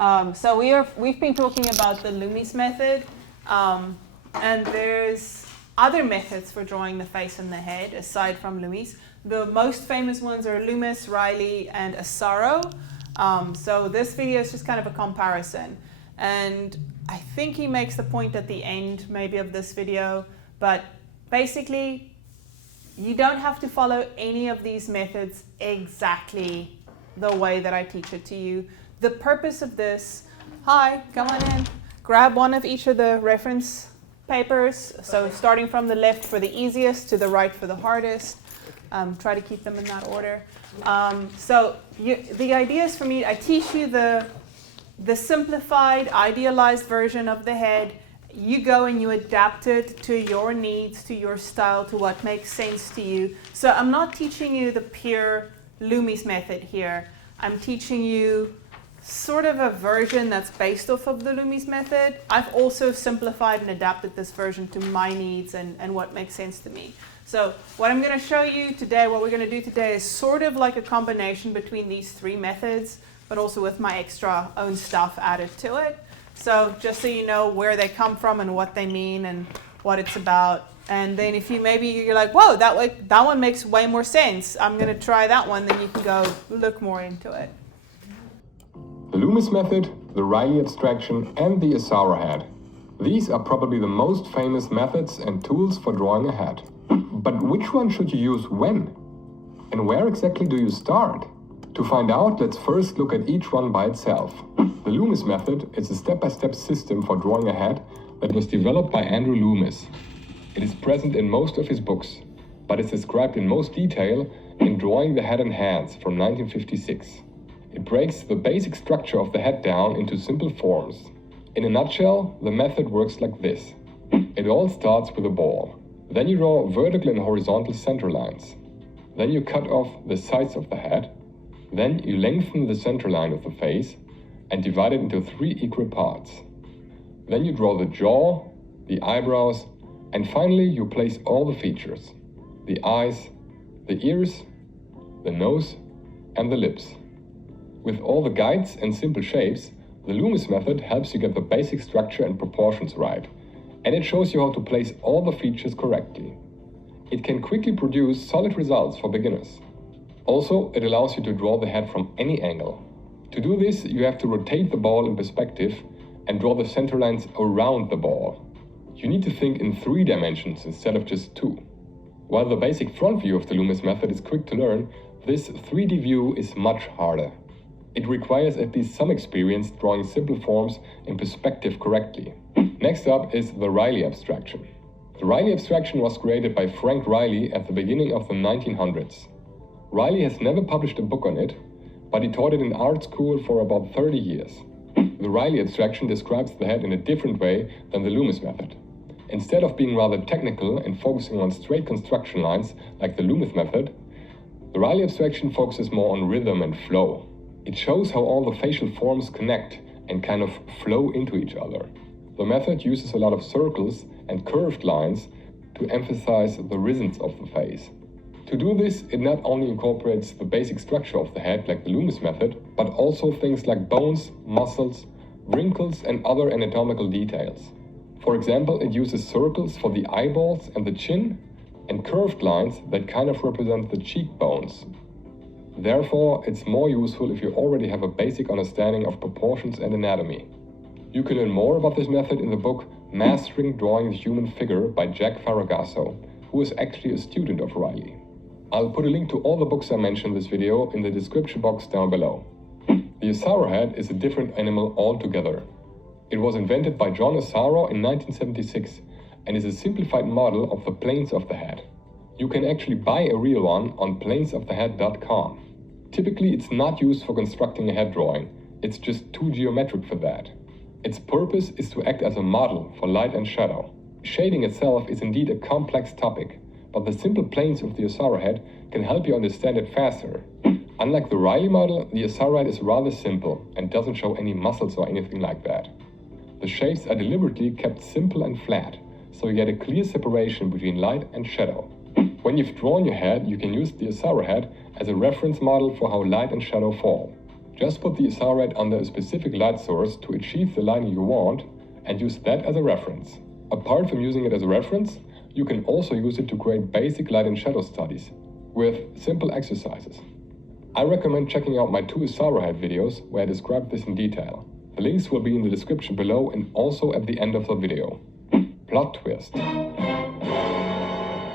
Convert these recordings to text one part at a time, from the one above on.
So we've been talking about the Loomis method, and there's other methods for drawing the face and the head aside from Loomis. The most famous ones are Loomis, Riley, and Asaro. So this video is just kind of a comparison. And I think he makes the point at the end maybe of this video, but basically you don't have to follow any of these methods exactly the way that I teach it to you. The purpose of this, hi, come on in, grab one of each of the reference papers. So starting from the left for the easiest to the right for the hardest. Try to keep them in that order. The idea is for me, I teach you the simplified, idealized version of the head. You go and you adapt it to your needs, to your style, to what makes sense to you. So I'm not teaching you the pure Loomis method here. I'm teaching you sort of a version that's based off of the Loomis method. I've also simplified and adapted this version to my needs and what makes sense to me. So what I'm going to show you today, what we're going to do today is sort of like a combination between these three methods, but also with my extra own stuff added to it. So just so you know where they come from and what they mean and what it's about. And then if you're like, whoa, that one makes way more sense. I'm going to try that one, then you can go look more into it. The Loomis method, the Riley abstraction, and the Asaro head. These are probably the most famous methods and tools for drawing a head. But which one should you use when? And where exactly do you start? To find out, let's first look at each one by itself. The Loomis method is a step-by-step system for drawing a head that was developed by Andrew Loomis. It is present in most of his books, but is described in most detail in Drawing the Head and Hands from 1956. It breaks the basic structure of the head down into simple forms. In a nutshell, the method works like this. It all starts with a ball. Then you draw vertical and horizontal center lines. Then you cut off the sides of the head. Then you lengthen the center line of the face and divide it into 3 equal parts. Then you draw the jaw, the eyebrows, and finally you place all the features. The eyes, the ears, the nose, and the lips. With all the guides and simple shapes, the Loomis method helps you get the basic structure and proportions right, and it shows you how to place all the features correctly. It can quickly produce solid results for beginners. Also, it allows you to draw the head from any angle. To do this, you have to rotate the ball in perspective and draw the center lines around the ball. You need to think in 3 dimensions instead of just 2. While the basic front view of the Loomis method is quick to learn, this 3D view is much harder. It requires at least some experience drawing simple forms in perspective correctly. Next up is the Riley abstraction. The Riley abstraction was created by Frank Riley at the beginning of the 1900s. Riley has never published a book on it, but he taught it in art school for about 30 years. The Riley abstraction describes the head in a different way than the Loomis method. Instead of being rather technical and focusing on straight construction lines like the Loomis method, the Riley abstraction focuses more on rhythm and flow. It shows how all the facial forms connect and kind of flow into each other. The method uses a lot of circles and curved lines to emphasize the rhythms of the face. To do this, it not only incorporates the basic structure of the head like the Loomis method, but also things like bones, muscles, wrinkles, and other anatomical details. For example, it uses circles for the eyeballs and the chin, and curved lines that kind of represent the cheekbones. Therefore, it's more useful if you already have a basic understanding of proportions and anatomy. You can learn more about this method in the book Mastering Drawing the Human Figure by Jack Faragasso, who is actually a student of Riley. I'll put a link to all the books I mentioned in this video in the description box down below. The Asaro head is a different animal altogether. It was invented by John Asaro in 1976 and is a simplified model of the planes of the head. You can actually buy a real one on planesofthehead.com. Typically, it's not used for constructing a head drawing. It's just too geometric for that. Its purpose is to act as a model for light and shadow. Shading itself is indeed a complex topic, but the simple planes of the Asaro head can help you understand it faster. Unlike the Riley model, the Asaro head is rather simple and doesn't show any muscles or anything like that. The shapes are deliberately kept simple and flat, so you get a clear separation between light and shadow. When you've drawn your head, you can use the Asaro head as a reference model for how light and shadow fall. Just put the Asarohead under a specific light source to achieve the lighting you want and use that as a reference. Apart from using it as a reference, you can also use it to create basic light and shadow studies with simple exercises. I recommend checking out my 2 Asarohead videos where I describe this in detail. The links will be in the description below and also at the end of the video. Plot twist.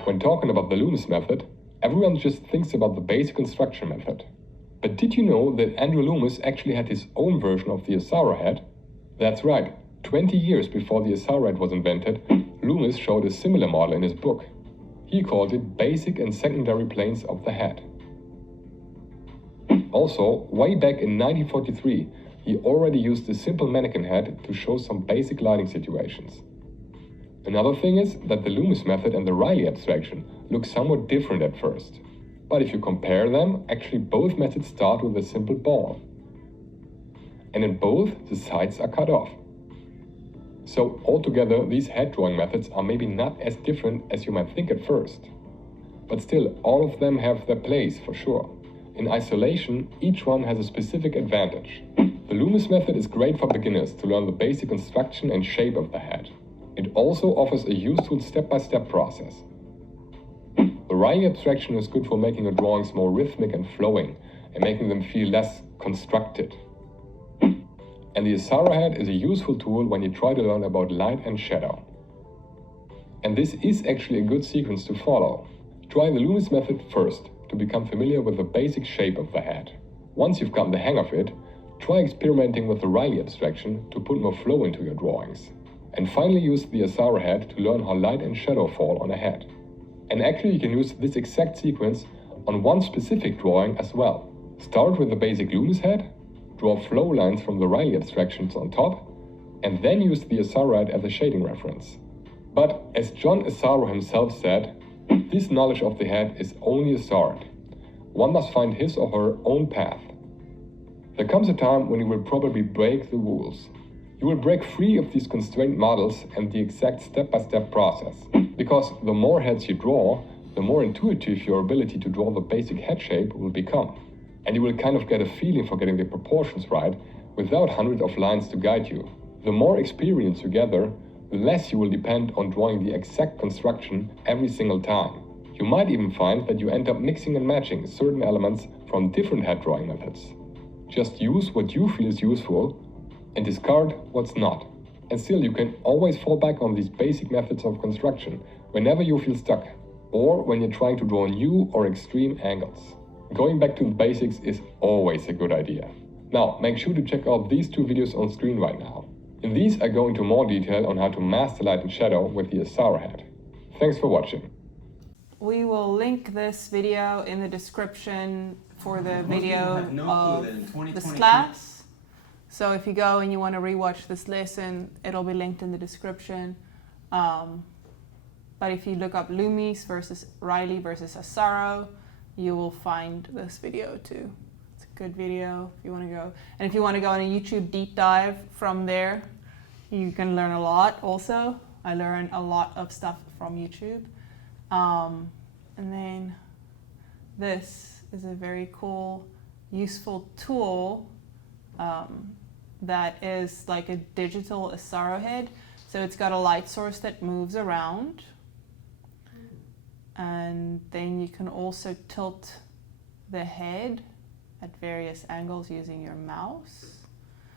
When talking about the Loomis method, everyone just thinks about the basic construction method. But did you know that Andrew Loomis actually had his own version of the Asarohead? That's right, 20 years before the Asarohead was invented, Loomis showed a similar model in his book. He called it Basic and Secondary Planes of the Head. Also, way back in 1943, he already used a simple mannequin head to show some basic lighting situations. Another thing is that the Loomis method and the Rayleigh abstraction look somewhat different at first. But if you compare them, actually both methods start with a simple ball. And in both, the sides are cut off. So altogether, these head drawing methods are maybe not as different as you might think at first. But still, all of them have their place for sure. In isolation, each one has a specific advantage. The Loomis method is great for beginners to learn the basic construction and shape of the head. It also offers a useful step-by-step process. The Rayleigh abstraction is good for making your drawings more rhythmic and flowing and making them feel less constructed. And the Asarohead is a useful tool when you try to learn about light and shadow. And this is actually a good sequence to follow. Try the Loomis method first to become familiar with the basic shape of the head. Once you've gotten the hang of it, try experimenting with the Rayleigh abstraction to put more flow into your drawings. And finally use the Asarohead to learn how light and shadow fall on a head. And actually you can use this exact sequence on one specific drawing as well. Start with the basic Loomis head, draw flow lines from the Rayleigh abstractions on top, and then use the Asarohead as a shading reference. But as John Asaro himself said, this knowledge of the head is only a start. One must find his or her own path. There comes a time when you will probably break the rules. You will break free of these constrained models and the exact step-by-step process. Because the more heads you draw, the more intuitive your ability to draw the basic head shape will become. And you will kind of get a feeling for getting the proportions right without hundreds of lines to guide you. The more experience you gather, the less you will depend on drawing the exact construction every single time. You might even find that you end up mixing and matching certain elements from different head drawing methods. Just use what you feel is useful and discard what's not. And still you can always fall back on these basic methods of construction whenever you feel stuck or when you're trying to draw new or extreme angles. Going back to the basics is always a good idea. Now, make sure to check out these 2 videos on screen right now. In these I go into more detail on how to master light and shadow with the Asarohead. Thanks for watching. We will link this video in the description for the video of this class. So if you go and you want to rewatch this lesson, it'll be linked in the description. But if you look up Loomis versus Rayleigh versus Asaro, you will find this video too. It's a good video if you want to go. And if you want to go on a YouTube deep dive from there, you can learn a lot also. I learned a lot of stuff from YouTube. And then this is a very cool, useful tool that is like a digital Asarohead. So it's got a light source that moves around. And then you can also tilt the head at various angles using your mouse.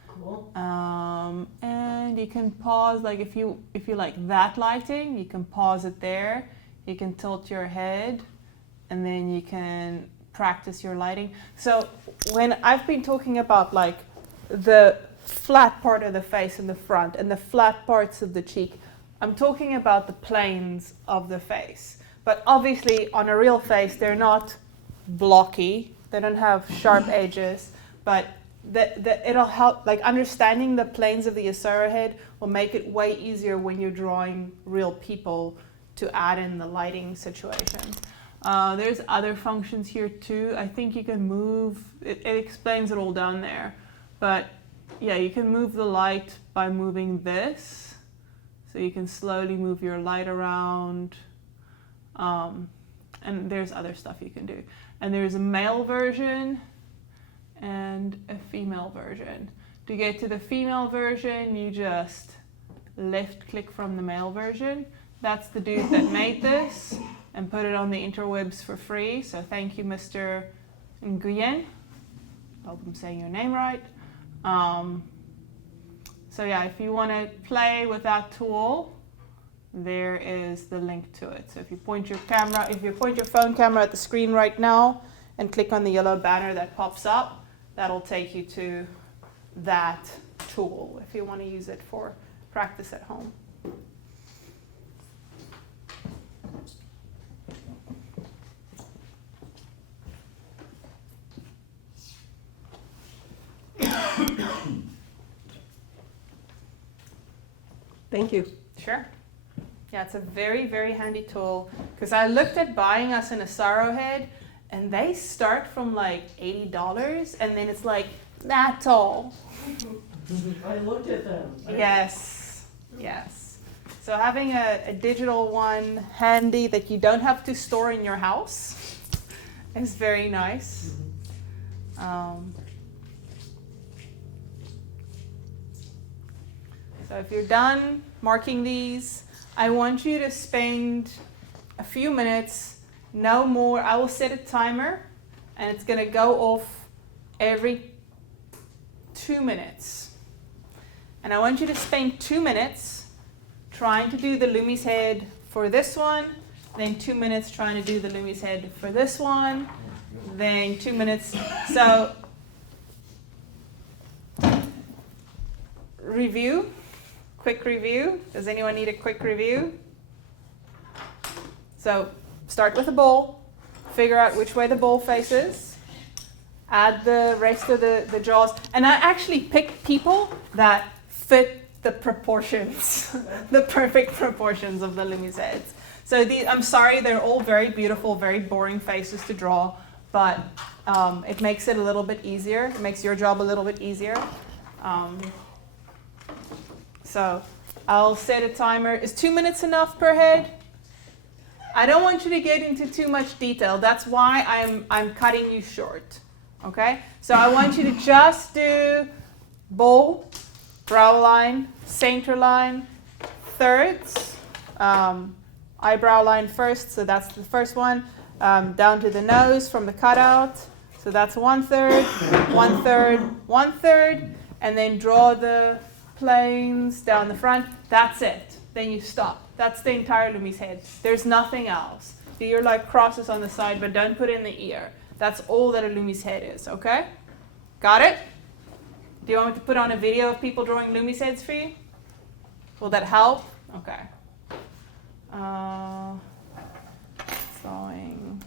Cool. And you can pause, like if you like that lighting, you can pause it there. You can tilt your head and then you can practice your lighting. So when I've been talking about like the flat part of the face in the front and the flat parts of the cheek, I'm talking about the planes of the face. But obviously on a real face, they're not blocky. They don't have sharp edges, but it'll help, like understanding the planes of the Asarohead will make it way easier when you're drawing real people to add in the lighting situation. There's other functions here too. I think you can move, it explains it all down there. But yeah, you can move the light by moving this. So you can slowly move your light around. And there's other stuff you can do. And there's a male version and a female version. To get to the female version, you just left click from the male version. That's the dude that made this and put it on the interwebs for free. So thank you, Mr. Nguyen. I hope I'm saying your name right. So yeah, if you want to play with that tool, there is the link to it. So if you point your phone camera at the screen right now and click on the yellow banner that pops up, that'll take you to that tool if you want to use it for practice at home. Thank you. Sure. Yeah, it's a very, very handy tool because I looked at buying us an Asaro head and they start from like $80 and then it's like that tall. I looked at them. Yes, yes. So having a digital one handy that you don't have to store in your house is very nice. So if you're done marking these, I want you to spend a few minutes, no more. I will set a timer and it's going to go off every 2 minutes. And I want you to spend 2 minutes trying to do the Loomis head for this one, then 2 minutes trying to do the Loomis head for this one, then 2 minutes. So review. Quick review. Does anyone need a quick review? So start with a bowl. Figure out which way the bowl faces. Add the rest of the jaws. And I actually picked people that fit the proportions, the perfect proportions of the Loomis heads. So I'm sorry, they're all very beautiful, very boring faces to draw, but it makes it a little bit easier. It makes your job a little bit easier. So I'll set a timer. Is 2 minutes enough per head? I don't want you to get into too much detail. That's why I'm cutting you short. Okay? So I want you to just do bowl, brow line, center line, thirds, eyebrow line first. So that's the first one. Down to the nose from the cutout. So that's 1/3, 1/3, 1/3, and then draw the planes down the front. That's it. Then you stop. That's the entire Loomis head. There's nothing else. Do your like crosses on the side, but don't put in the ear. That's all that a Loomis head is, okay? Got it? Do you want me to put on a video of people drawing Loomis heads for you? Will that help? Okay. Drawing.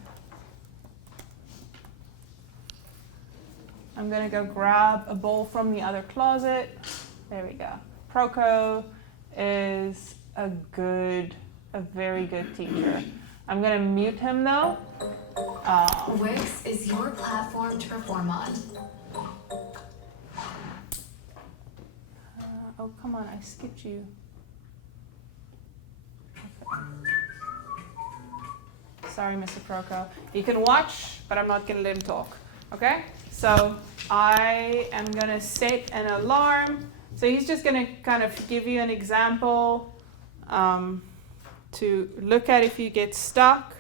I'm going to go grab a bowl from the other closet. There we go. Proko is a very good teacher. I'm going to mute him though. Wix is your platform to perform on. Oh, come on, I skipped you. Okay. Sorry, Mr. Proko. You can watch, but I'm not going to let him talk. Okay? So I am going to set an alarm. So he's just going to kind of give you an example to look at if you get stuck.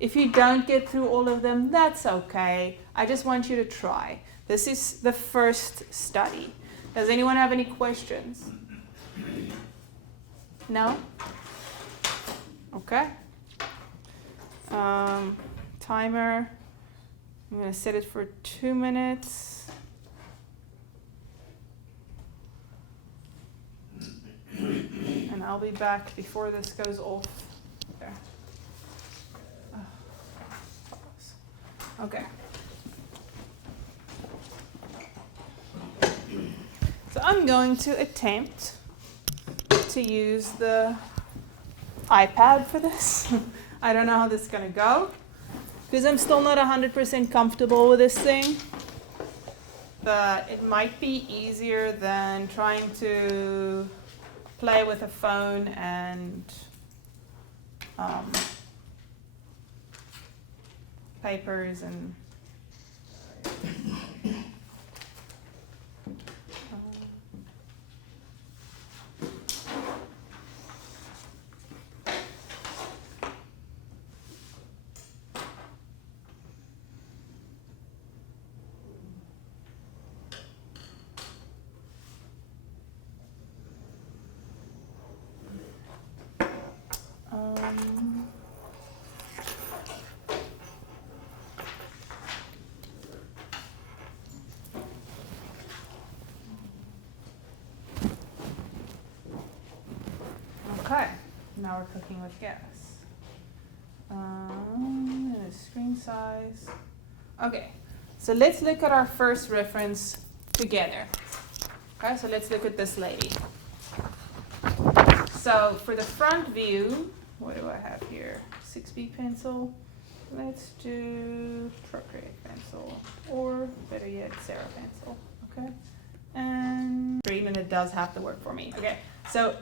If you don't get through all of them, that's okay. I just want you to try. This is the first study. Does anyone have any questions? No? Okay. Timer. I'm going to set it for 2 minutes. And I'll be back before this goes off. There. Okay. So I'm going to attempt to use the iPad for this. I don't know how this is going to go because I'm still not 100% comfortable with this thing. But it might be easier than trying to play with a phone and papers and now we're cooking with gas. Screen size. Okay, so let's look at our first reference together. Okay, so let's look at this lady. So for the front view, what do I have here? 6B pencil. Let's do Procreate pencil, or better yet, Sarah pencil. Okay, and green, and it does have to work for me. Okay, so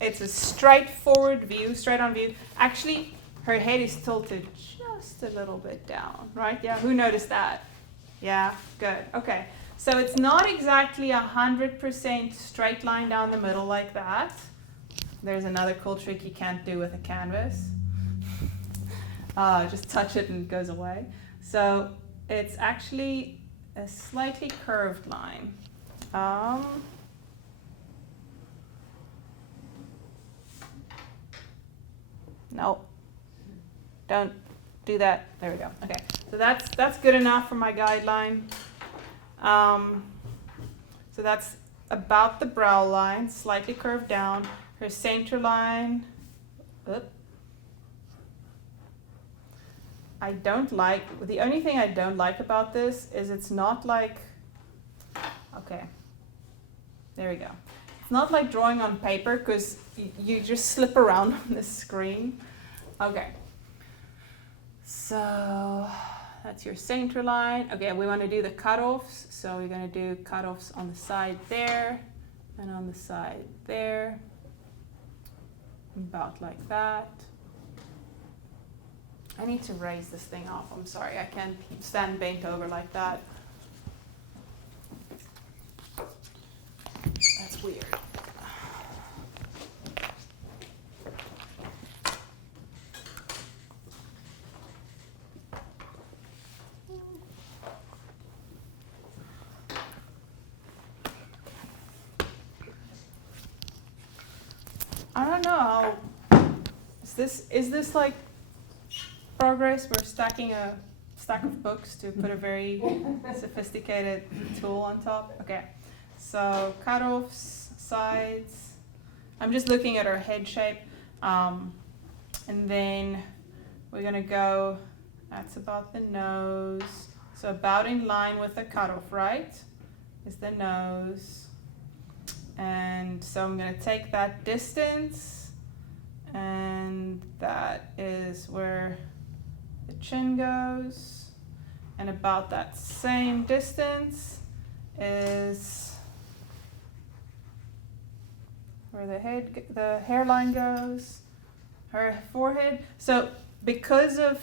it's a straightforward view, straight on view. Actually, her head is tilted just a little bit down, right? Yeah, who noticed that? Yeah, good. Okay, so it's not exactly 100% straight line down the middle like that. There's another cool trick you can't do with a canvas. Just touch it and it goes away. So it's actually a slightly curved line. No, don't do that. There we go. Okay, so that's good enough for my guideline. So that's about the brow line, slightly curved down. Her center line. The only thing I don't like about this is it's not like, okay, there we go. It's not like drawing on paper because you just slip around on the screen. Okay, so that's your center line. Okay, we want to do the cutoffs. So we're going to do cutoffs on the side there and on the side there. About like that. I need to raise this thing off. I'm sorry, I can't stand bent over like that. That's weird. I don't know how, is this like progress? We're stacking a stack of books to put a very sophisticated tool on top. Okay, so cutoffs, sides. I'm just looking at our head shape. And then we're gonna go, that's about the nose. So about in line with the cutoff, right? Is the nose. And so I'm going to take that distance, and that is where the chin goes, and about that same distance is where the hairline goes, her forehead. So because of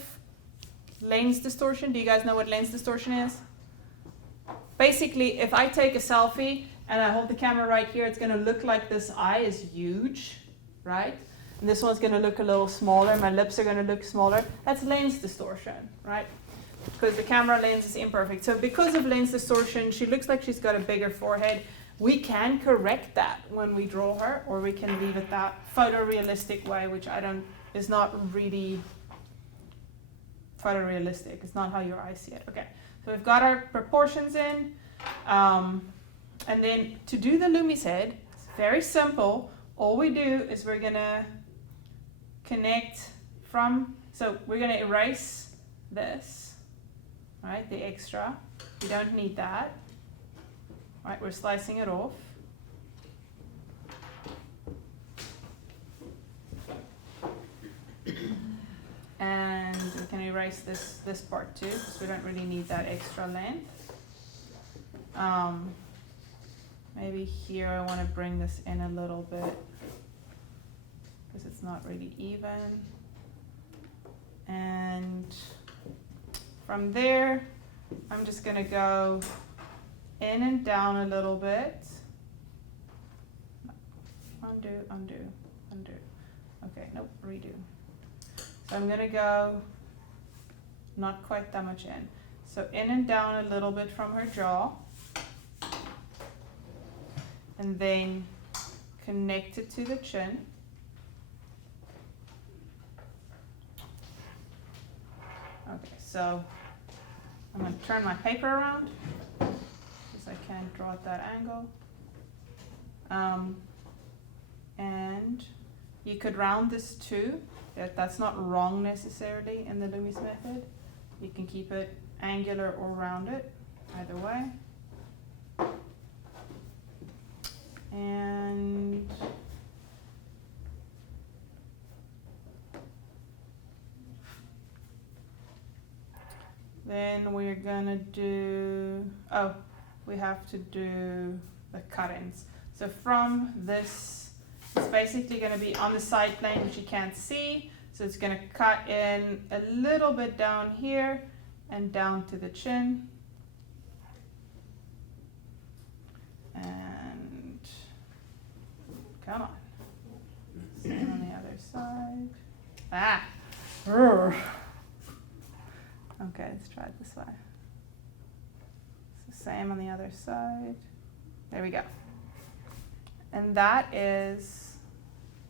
lens distortion, do you guys know what lens distortion is? Basically, if I take a selfie and I hold the camera right here, it's going to look like this eye is huge, right? And this one's going to look a little smaller. My lips are going to look smaller. That's lens distortion, right? Because the camera lens is imperfect. So because of lens distortion, she looks like she's got a bigger forehead. We can correct that when we draw her, or we can leave it that photorealistic way, which is not really photorealistic. It's not how your eyes see it. Okay, so we've got our proportions in. And then to do the Lumi's head, it's very simple. All we do is we're going to connect so we're going to erase this, right, the extra. We don't need that. Right, we're slicing it off. And we can erase this part too, because we don't really need that extra length. Maybe here I want to bring this in a little bit because it's not really even. And from there, I'm just going to go in and down a little bit. Undo, undo, undo. Okay, nope, redo. So I'm going to go not quite that much in. So in and down a little bit from her jaw. And then connect it to the chin. Okay, so I'm going to turn my paper around because I can't draw at that angle. And You could round this too. That's not wrong necessarily in the Loomis method. You can keep it angular or rounded, either way. And then we're gonna do, we have to do the cut-ins. So from this, it's basically gonna be on the side plane, which you can't see. So it's gonna cut in a little bit down here and down to the chin. And come on. Same on the other side. Okay, let's try it this way. So same on the other side. There we go. And that is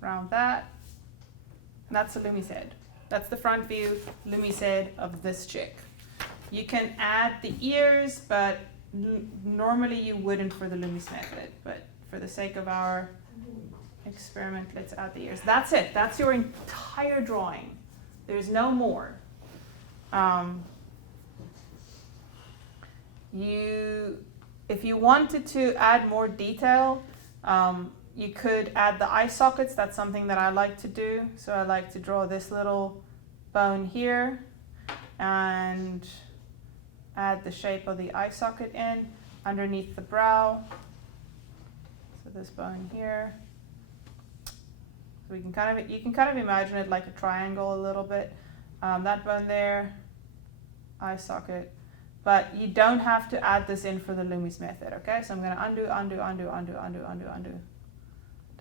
around that. And that's the Loomis head. That's the front view Loomis head of this chick. You can add the ears, but normally you wouldn't for the Loomis method. But for the sake of our experiment, let's add the ears. That's it. That's your entire drawing. There's no more. If you wanted to add more detail, you could add the eye sockets. That's something that I like to do. So I like to draw this little bone here and add the shape of the eye socket in underneath the brow. So this bone here. So you can kind of imagine it like a triangle a little bit. That bone there, eye socket. But you don't have to add this in for the Loomis method, okay? So I'm gonna undo.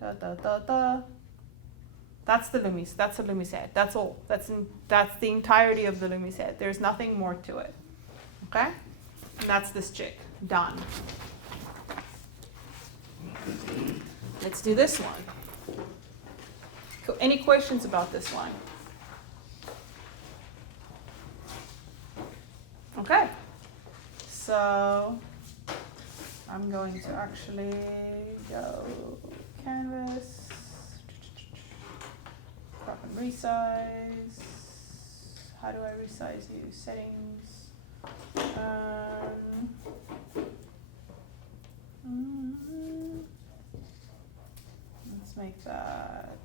Da, da, da, da. That's the Loomis. That's the Loomis head. That's all. That's the entirety of the Loomis head. There's nothing more to it, okay? And that's this chick. Done. Let's do this one. Cool. Any questions about this one? Okay. So I'm going to actually go canvas, crop and resize. How do I resize you? Settings. Let's make that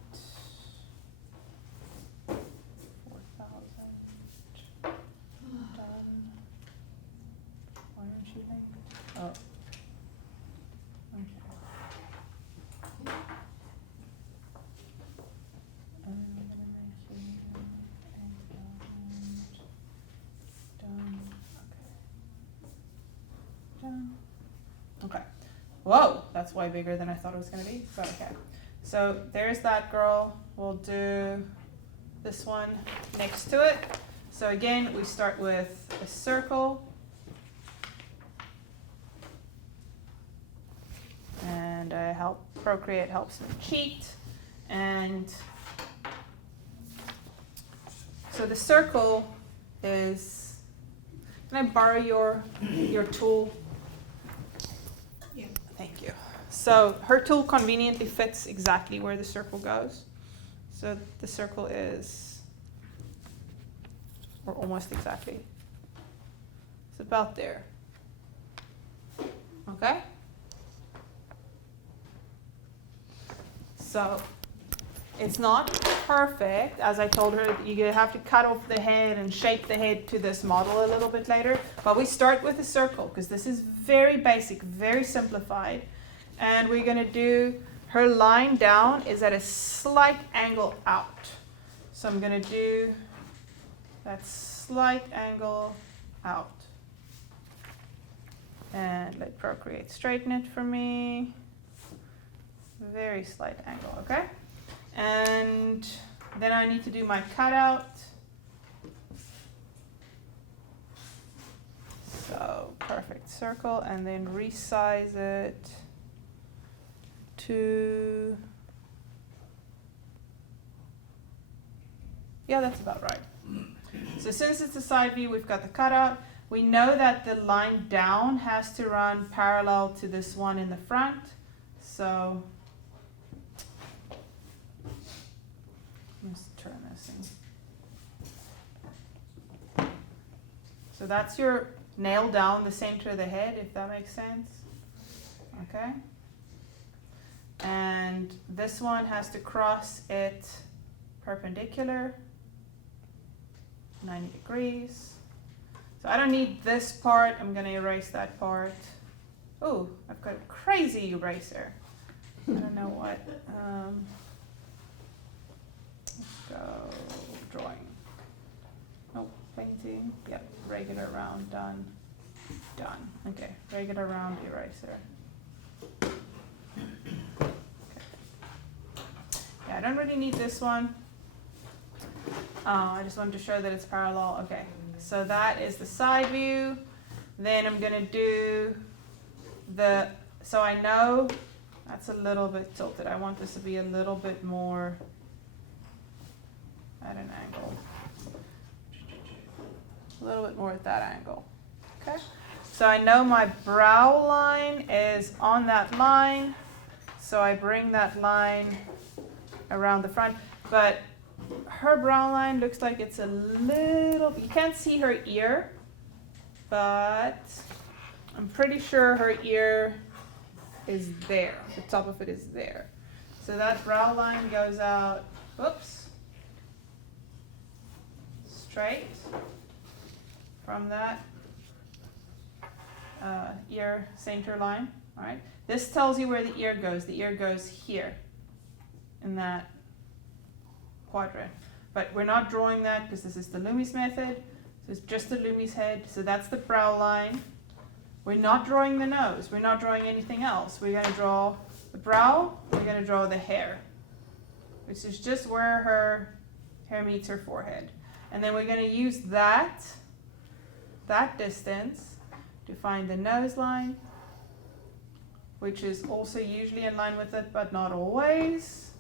4,000. Done. Why aren't you linked? Oh. Okay. And I'm gonna make you and done. Okay. Done. Okay. Whoa, that's way bigger than I thought it was gonna be. But okay. So there's that girl. We'll do this one next to it. So again, we start with a circle. And Procreate helps me cheat. And so the circle is, can I borrow your tool? Yeah. Thank you. So her tool conveniently fits exactly where the circle goes. So the circle is, or almost exactly, it's about there. Okay? So it's not perfect. As I told her, you have to cut off the head and shape the head to this model a little bit later. But we start with a circle because this is very basic, very simplified. And we're going to do, her line down is at a slight angle out. So I'm going to do that slight angle out. And let Procreate straighten it for me. Very slight angle, okay? And then I need to do my cutout. So perfect circle, and then resize it to, yeah, that's about right. So since it's a side view, we've got the cutout. We know that the line down has to run parallel to this one in the front. So Let's turn this in. So that's your nail down the center of the head, if that makes sense. Okay. And this one has to cross it perpendicular, 90 degrees. So I don't need this part, I'm gonna erase that part. Oh, I've got a crazy eraser. I don't know what. Let's go drawing. Oh, painting. Yep, regular round, done. Done. Okay, regular round eraser. Okay. Yeah, I don't really need this one. I just wanted to show that it's parallel. Okay, so that is the side view. Then I'm gonna do the, so I know that's a little bit tilted. I want this to be a little bit more at an angle. A little bit more at that angle. Okay, so I know my brow line is on that line. So I bring that line around the front, but her brow line looks like it's a little, you can't see her ear, but I'm pretty sure her ear is there. The top of it is there. So that brow line goes out, whoops, straight from that ear center line. All right. This tells you where the ear goes. The ear goes here in that quadrant. But we're not drawing that because this is the Loomis method. So it's just the Loomis head. So that's the brow line. We're not drawing the nose. We're not drawing anything else. We're going to draw the brow. We're going to draw the hair, which is just where her hair meets her forehead. And then we're going to use that distance to find the nose line, which is also usually in line with it, but not always.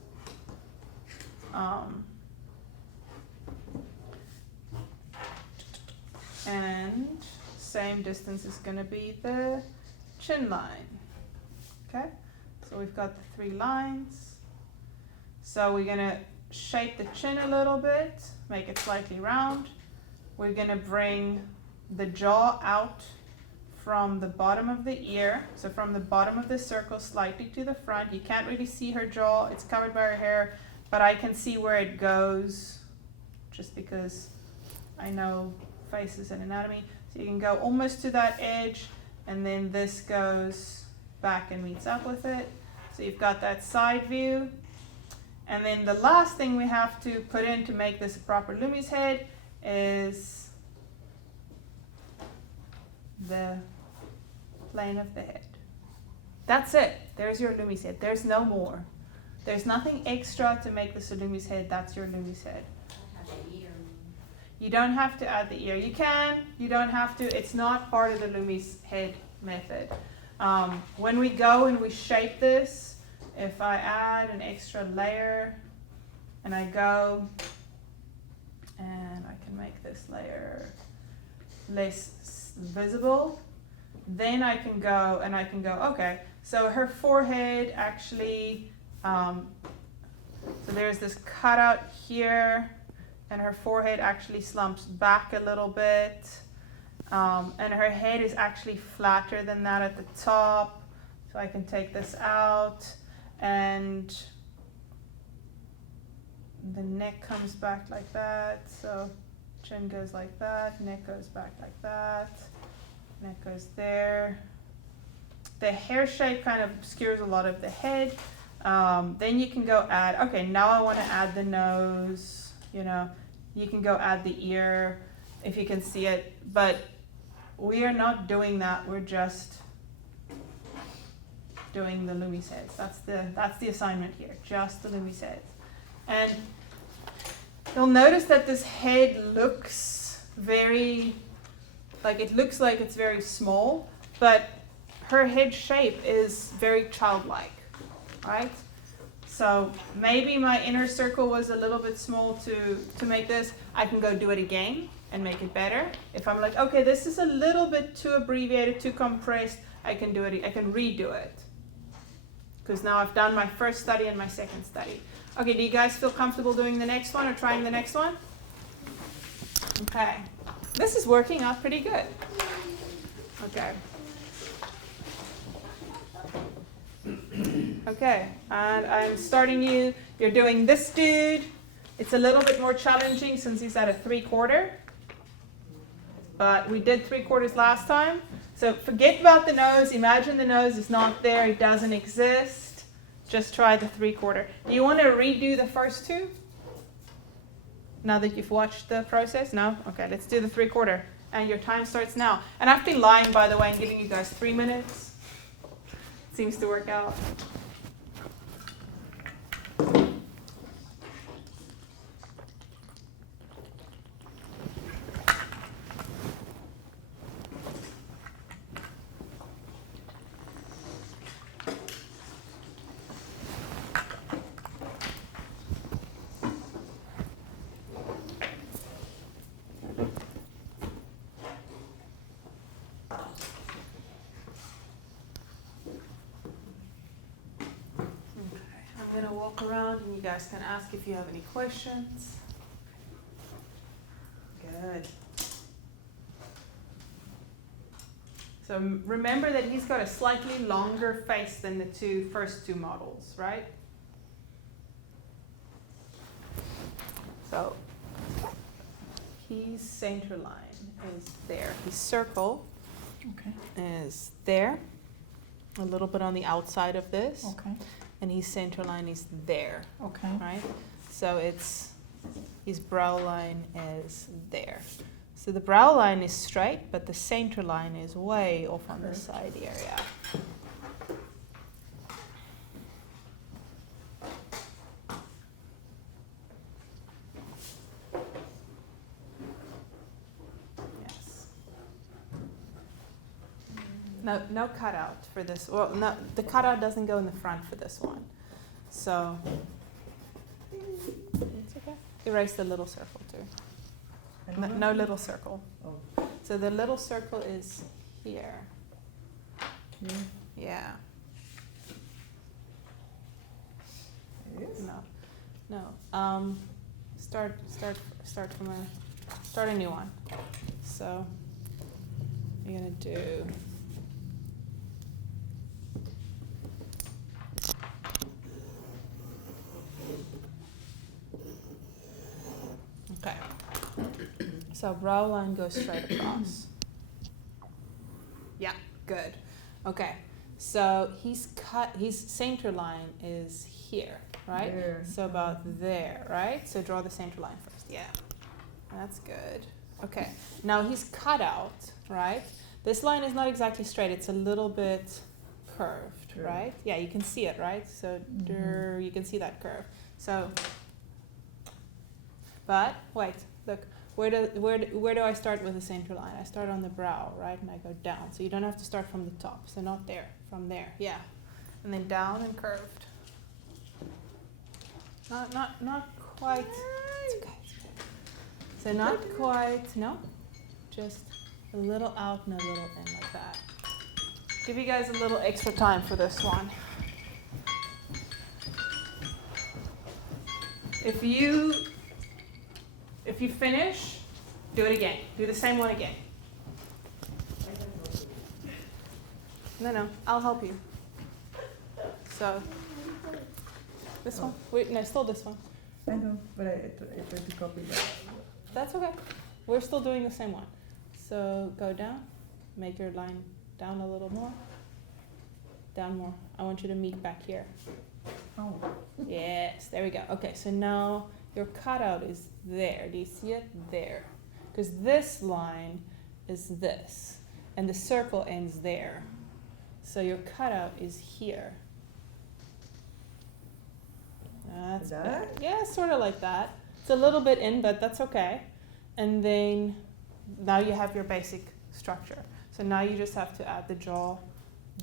And same distance is going to be the chin line. Okay, so we've got the 3 lines. So we're going to shape the chin a little bit, make it slightly round. We're going to bring the jaw out from the bottom of the ear, so from the bottom of the circle slightly to the front. You can't really see her jaw, it's covered by her hair, but I can see where it goes just because I know faces and anatomy. So you can go almost to that edge, and then this goes back and meets up with it. So you've got that side view. And then the last thing we have to put in to make this a proper Loomis head is the plane of the head. That's it. There's your Loomis head. There's no more. There's nothing extra to make this a Loomis head. That's your Loomis head. You don't have to add the ear. You can. You don't have to. It's not part of the Loomis head method. When we go and we shape this, if I add an extra layer and I go and I can make this layer less visible, then I can go and I can go, okay, so her forehead actually, so there's this cutout here, and her forehead actually slumps back a little bit, and her head is actually flatter than that at the top, so I can take this out, and the neck comes back like that, so chin goes like that, neck goes back like that, neck goes there. The hair shape kind of obscures a lot of the head. Then you can go add, okay, now I want to add the nose, you know, you can go add the ear if you can see it, but we are not doing that, we're just doing the Loomis heads. That's the assignment here, just the Loomis heads. And you'll notice that this head looks very, like it looks like it's very small, but her head shape is very childlike, right? So maybe my inner circle was a little bit small to make this. I can go do it again and make it better. If I'm like, okay, this is a little bit too abbreviated, too compressed, I can do it, I can redo it. because now I've done my first study and my second study. Okay, do you guys feel comfortable doing the next one or trying the next one? Okay, this is working out pretty good. Okay. Okay, and I'm starting you. You're doing this dude. It's a little bit more challenging since he's at a 3/4. But we did 3/4 last time. So forget about the nose. Imagine the nose is not there. It doesn't exist. Just try the 3/4. Do you want to redo the first two? Now that you've watched the process? No? Okay, let's do the 3/4. And your time starts now. And I've been lying, by the way, and giving you guys 3 minutes. Seems to work out. I'm going to walk around and you guys can ask if you have any questions. Good. So remember that he's got a slightly longer face than the first two models, right? So his center line is there. His circle is there, a little bit on the outside of this. Okay. And his center line is there, Okay. right? So his brow line is there. So the brow line is straight, but the center line is way off on the side area. Yes. No cutout for this. Well, no, the cutout doesn't go in the front for this one. So it's okay. Erase the little circle too. No little circle. Oh. So the little circle is here. Yeah. Yes. No. Start a new one. So you're gonna do. Okay. So brow line goes straight across. Yeah, good. Okay. So his center line is here, right? There. So about there, right? So draw the center line first. Yeah. That's good. Okay. Now he's cut out, right? This line is not exactly straight. It's a little bit curved, Sure. right? Yeah, you can see it, right? So you can see that curve. So, but wait, look. Where do I start with the center line? I start on the brow, right? And I go down. So you don't have to start from the top. So not there, from there. Yeah. And then down and curved. Not quite. It's okay. So not quite, no. Just a little out and a little in like that. Give you guys a little extra time for this one. If you finish, do it again. Do the same one again. No, I'll help you. So, this one? Wait, no, still this one. I know, but I tried to copy that. That's okay. We're still doing the same one. So go down, make your line down a little more. Down more. I want you to meet back here. Oh. Yes, there we go. Okay, so now your cutout is there. Do you see it? There. Because this line is this, and the circle ends there. So your cutout is here. That's Like better. that? Yeah, sort of like that. It's a little bit in, but that's okay. And then now you have your basic structure. So now you just have to add the jaw,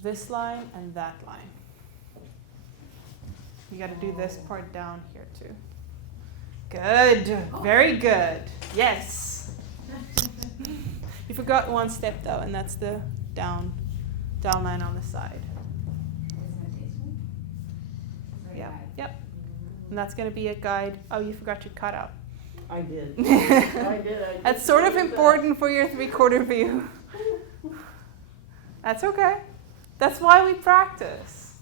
this line and that line. You got to do this part down here too. Good. Very good. Yes. You forgot one step though, and that's the down line on the side. And that's going to be a guide. Oh, you forgot your cutout. I did. I did. That's sort of important for your 3/4 view. That's okay. That's why we practice.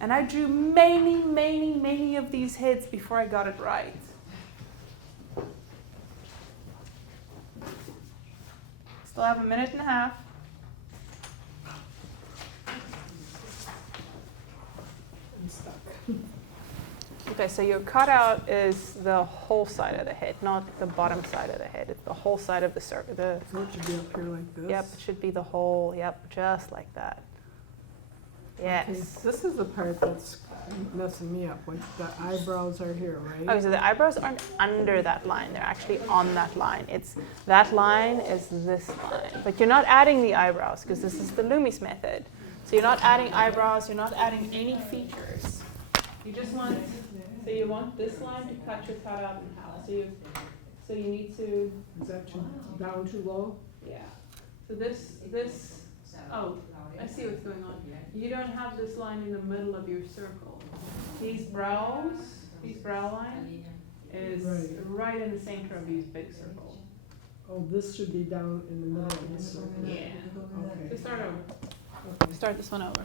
And I drew many, many, many of these heads before I got it right. Still have a minute and a half. I'm stuck. Okay, so your cutout is the whole side of the head, not the bottom side of the head. It's the whole side of the circle. So it should be up here like this. Yep, it should be the whole, yep, just like that. Yes. Okay, this is the part that's messing me up. Like the eyebrows are here, right? Okay, so the eyebrows aren't under that line. They're actually on that line. It's that line is this line. But you're not adding the eyebrows because this is the Loomis method. So you're not adding eyebrows. You're not adding any features. You just want, so you want this line to cut your cutout in half. So you need to, Is that too down too low? yeah. So this, oh, I see what's going on. You don't have this line in the middle of your circle. These brow line is right in the center of these big circles. Oh, this should be down in the middle of this circle. Yeah. Okay. So start over. Okay. Start this one over.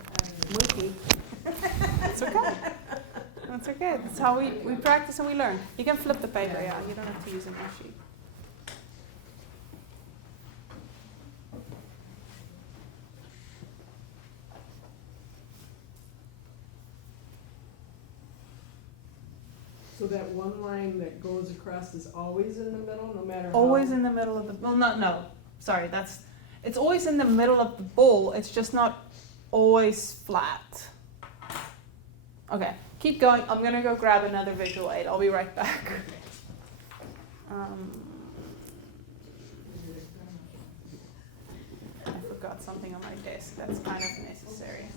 Okay. It's okay. That's okay. That's how we practice and we learn. You can flip the paper, yeah. You don't have to use a new sheet. So that one line that goes across is always in the middle, no matter how? Always in the middle of the, well, no, sorry, it's always in the middle of the bowl, it's just not always flat. Okay, keep going, I'm gonna go grab another visual aid, I'll be right back. I forgot something on my desk, that's kind of necessary.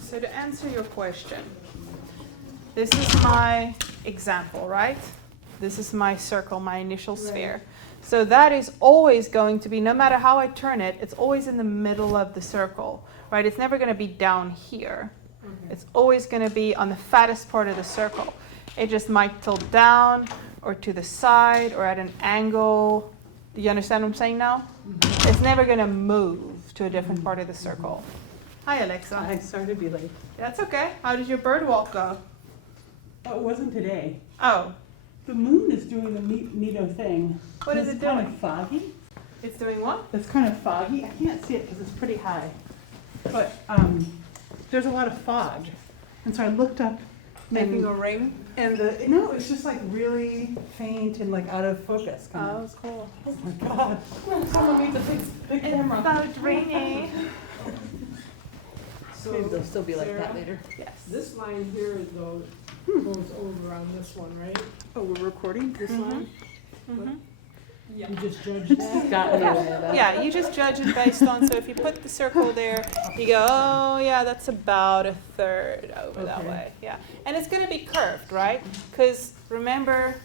So to answer your question, this is my example, right? This is my circle, my initial sphere. So that is always going to be, no matter how I turn it, it's always in the middle of the circle, right? It's never going to be down here. Okay. It's always going to be on the fattest part of the circle. It just might tilt down or to the side or at an angle. Do you understand what I'm saying now? Mm-hmm. It's never going to move to a different part of the circle. Hi, Alexa. Hi, sorry to be late. That's okay. How did your bird walk go? Oh, it wasn't today. Oh, The moon is doing the neato thing. what is It's it kind doing? of foggy. It's doing what? It's kind of foggy. I can't see it because it's pretty high. But there's a lot of fog. And so I looked up Making and, a ring? and no, it's just like really faint and like out of focus. Kind Oh, of. it's cool. Oh my God. Someone needs to fix the camera. About rainy. Maybe they'll still be like that later. Yes. This line here, though, goes over on this one, right? Oh, we're recording? This Mhm. line? Mhm. You just judge It's that? got me. Yeah, you just judge it based on, so if you put the circle there, you go, oh yeah, that's about a third over that Okay. way. Yeah. And it's going to be curved, right? Because remember,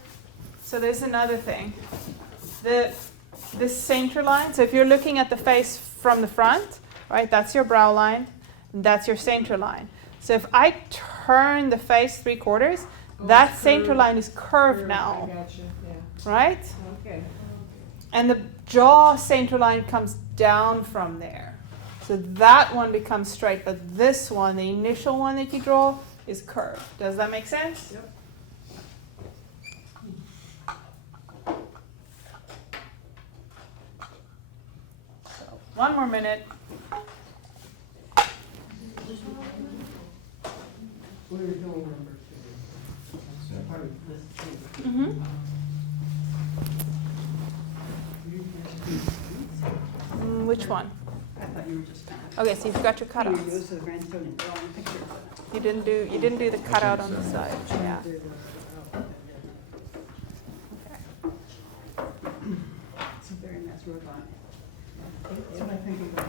so there's another thing. This center line, so if you're looking at the face from the front, right, that's your brow line, and that's your center line. So if I turn the face 3/4, Oh, that it's center curved. line is curved I now, gotcha, yeah. right? Okay. And the jaw center line comes down from there. So that one becomes straight, but this one, the initial one that you draw, is curved. Does that make sense? Yep. One more minute. We're doing number 2. Part of this too. Mm-hmm. Which one? I thought you were just. Okay, so you've got your You cutouts. used the grindstone and drawing pictures. You didn't do the cutout on the side. Yeah. It's a very nice robot. That's what I think it was.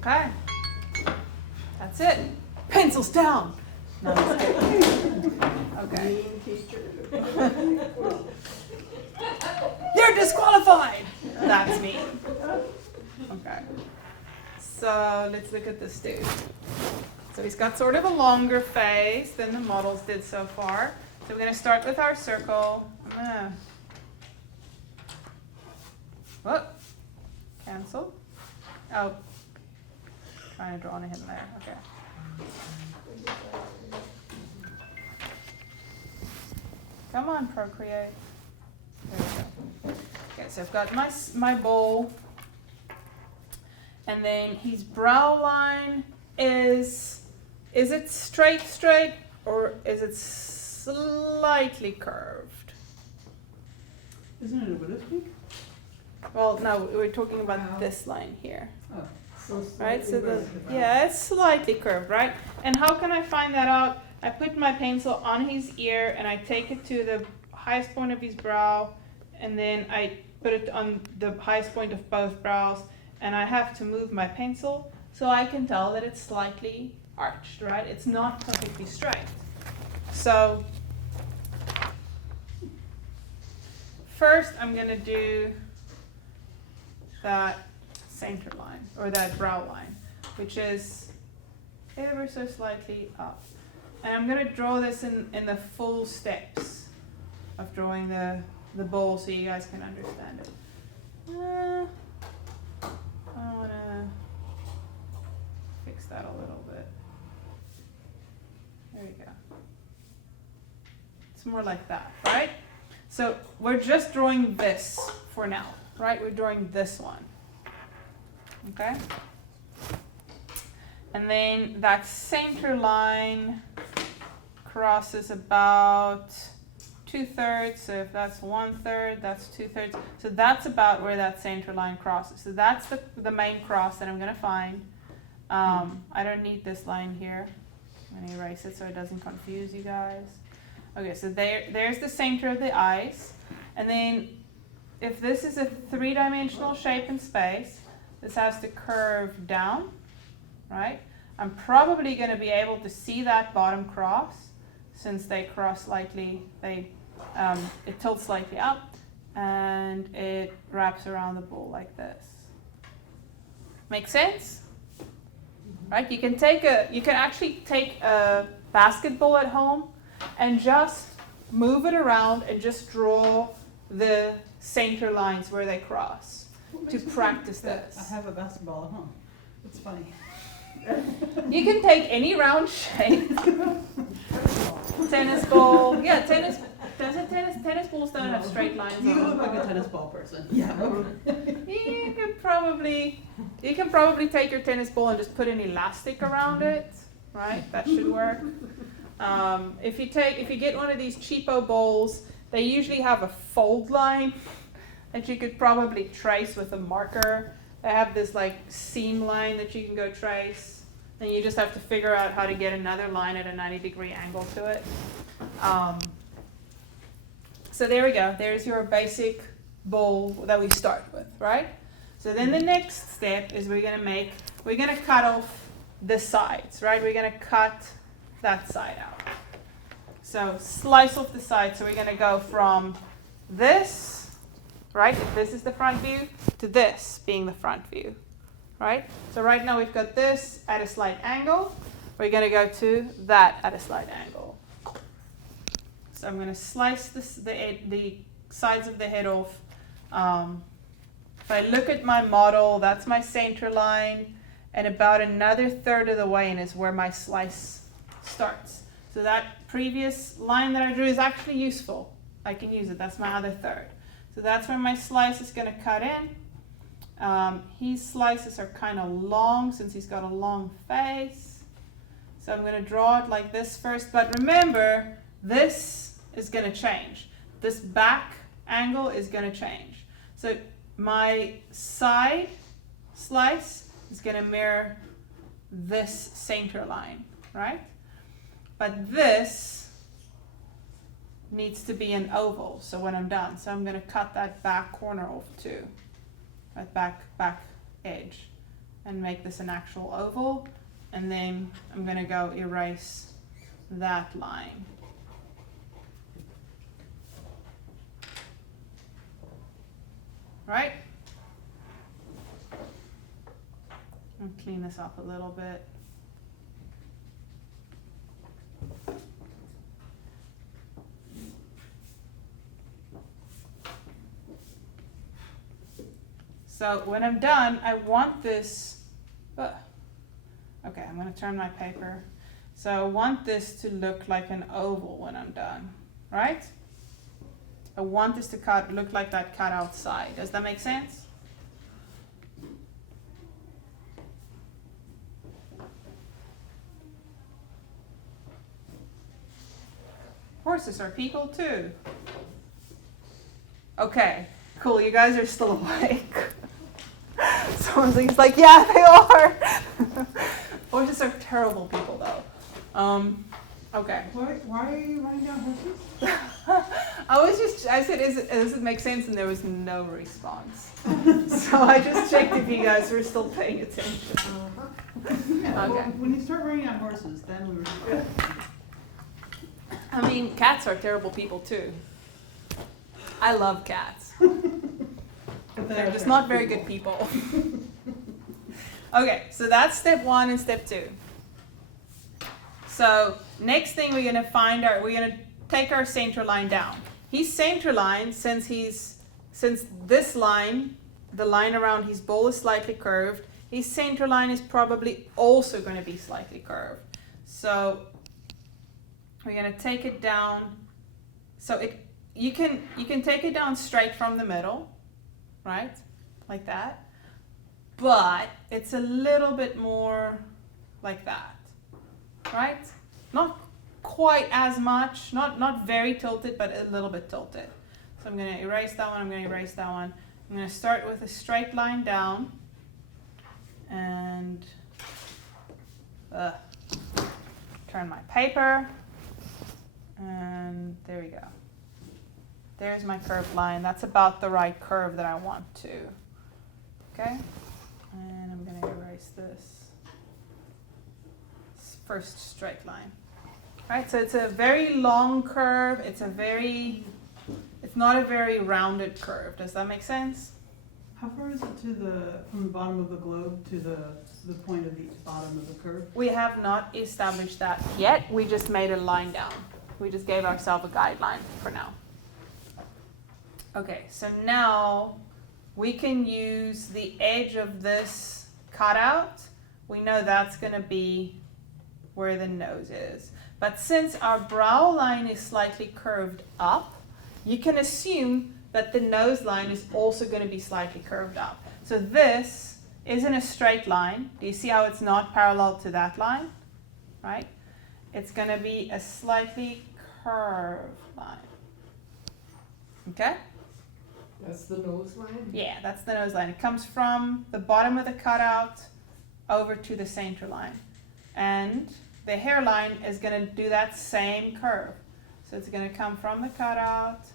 Okay. That's it. Pencils down. No, I'm just kidding. Okay. You're disqualified. That's me. Okay. So let's look at this dude. So he's got sort of a longer face than the models did so far. So we're going to start with our circle. What? Cancel. Oh. Trying to draw on him there. Okay. Come on, Procreate. There we go. Okay, so I've got my bowl. And then his brow line is it straight, or is it slightly curved? Isn't it over this week? Well, no, we're talking about this line here. Oh. Right, so yeah, it's slightly curved, right? And how can I find that out? I put my pencil on his ear and I take it to the highest point of his brow, and then I put it on the highest point of both brows, and I have to move my pencil so I can tell that it's slightly arched, right? It's not perfectly straight. So first I'm gonna do that center line, or that brow line, which is ever so slightly up. And I'm going to draw this in the full steps of drawing the bowl so you guys can understand it. I want to fix that a little bit. There you go. It's more like that, right? So we're just drawing this for now, right? We're drawing this one. Okay? And then that center line crosses about 2/3. So if that's 1/3, that's 2/3. So that's about where that center line crosses. So that's the main cross that I'm going to find. I don't need this line here. I'm going to erase it so it doesn't confuse you guys. Okay, so there's the center of the eyes. And then if this is a 3-dimensional shape in space, this has to curve down, right? I'm probably going to be able to see that bottom cross since they cross slightly, it tilts slightly up and it wraps around the bowl like this. Make sense? Right? You can actually take a basketball at home and just move it around and just draw the center lines where they cross. To practice this. I have a basketball at home. It's funny. You can take any round shape. Tennis ball. Yeah, tennis balls don't have straight lines You on look them. like a tennis ball person. Yeah. You can probably take your tennis ball and just put an elastic around it, right? That should work. If you get one of these cheapo bowls, they usually have a fold line that you could probably trace with a marker. They have this like seam line that you can go trace. Then you just have to figure out how to get another line at a 90-degree angle to it. So there we go. There's your basic bowl that we start with, right? So then the next step is we're gonna cut off the sides, right? We're gonna cut that side out. So slice off the side. So we're gonna go from this, right, if this is the front view, to this being the front view, right? So right now we've got this at a slight angle. We're going to go to that at a slight angle. So I'm going to slice the sides of the head off. If I look at my model, that's my center line, and about another third of the way in is where my slice starts. So that previous line that I drew is actually useful. I can use it. That's my other third. So that's where my slice is going to cut in. His slices are kind of long since he's got a long face. So I'm going to draw it like this first. But remember, this is going to change. This back angle is going to change. So my side slice is going to mirror this center line, right? But this needs to be an oval, so when I'm done. So I'm going to cut that back corner off too, that back edge, and make this an actual oval. And then I'm going to go erase that line. Right? I'll clean this up a little bit. So when I'm done, I want this, okay, I'm going to turn my paper. So I want this to look like an oval when I'm done, right? I want this to look like that cut outside. Does that make sense? Horses are people too. Okay, cool. You guys are still awake. Someone's like, yeah, they are. Horses are terrible people, though. Okay. Why are you writing down horses? I said, does it make sense? And there was no response. So I just checked if you guys were still paying attention. Yeah, well, Okay. when you start writing down horses, then we were good. I mean, cats are terrible people too. I love cats. But They're just not very good people. Okay, so that's step 1 and step 2. So next thing we're gonna we're gonna take our center line down. His center line, since this line, the line around his bowl is slightly curved, his center line is probably also gonna be slightly curved. So we're gonna take it down. So you can take it down straight from the middle, right? Like that. But it's a little bit more like that, right? Not quite as much, not very tilted, but a little bit tilted. So I'm going to erase that one, I'm going to erase that one. I'm going to start with a straight line down and turn my paper, and there we go. There's my curved line. That's about the right curve that I want to. Okay? And I'm going to erase this first straight line. Right? So it's a very long curve. It's not a very rounded curve. Does that make sense? How far is it from the bottom of the globe to the point of the bottom of the curve? We have not established that yet. We just made a line down. We just gave ourselves a guideline for now. Okay, so now we can use the edge of this cutout. We know that's going to be where the nose is. But since our brow line is slightly curved up, you can assume that the nose line is also going to be slightly curved up. So this isn't a straight line. Do you see how it's not parallel to that line? Right? It's going to be a slightly curved line. Okay? That's the nose line? Yeah, that's the nose line. It comes from the bottom of the cutout over to the center line. And the hairline is going to do that same curve. So it's going to come from the cutout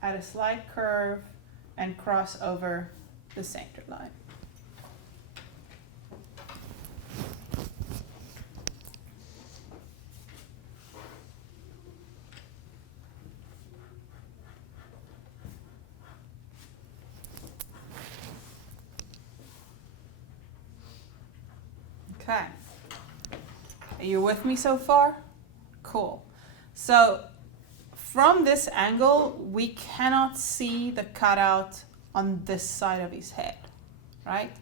at a slight curve and cross over the center line. Okay. Are you with me so far? Cool. So from this angle, we cannot see the cutout on this side of his head, right?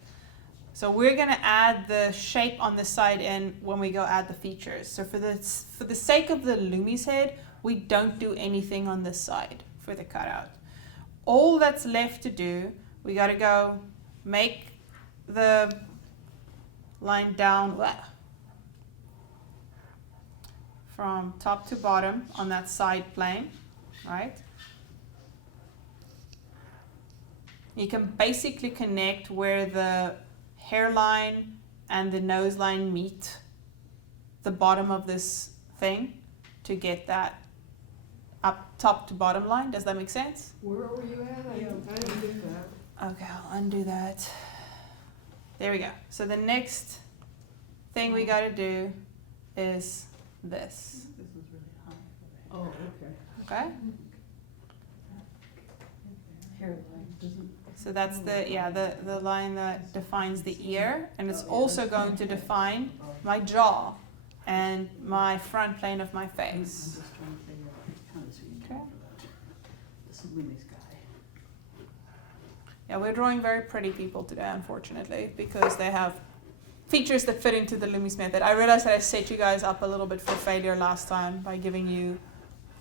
So we're gonna add the shape on the side in when we go add the features. So for the sake of the Loomies head, we don't do anything on this side for the cutout. All that's left to do, we gotta go make the line down from top to bottom on that side plane, right? You can basically connect where the hairline and the nose line meet the bottom of this thing to get that up top to bottom line. Does that make sense? Where were you at? I didn't get that. Okay, I'll undo that. There we go. So the next thing we gotta do is this. This was really high for the Oh, okay. Okay? hairline. Doesn't. So that's the line that defines the ear, and it's also going to define my jaw and my front plane of my I'm face. just trying to figure out how to see Okay. this Loomis guy. Yeah, we're drawing very pretty people today, unfortunately, because they have features that fit into the Loomis method. I realized that I set you guys up a little bit for failure last time by giving you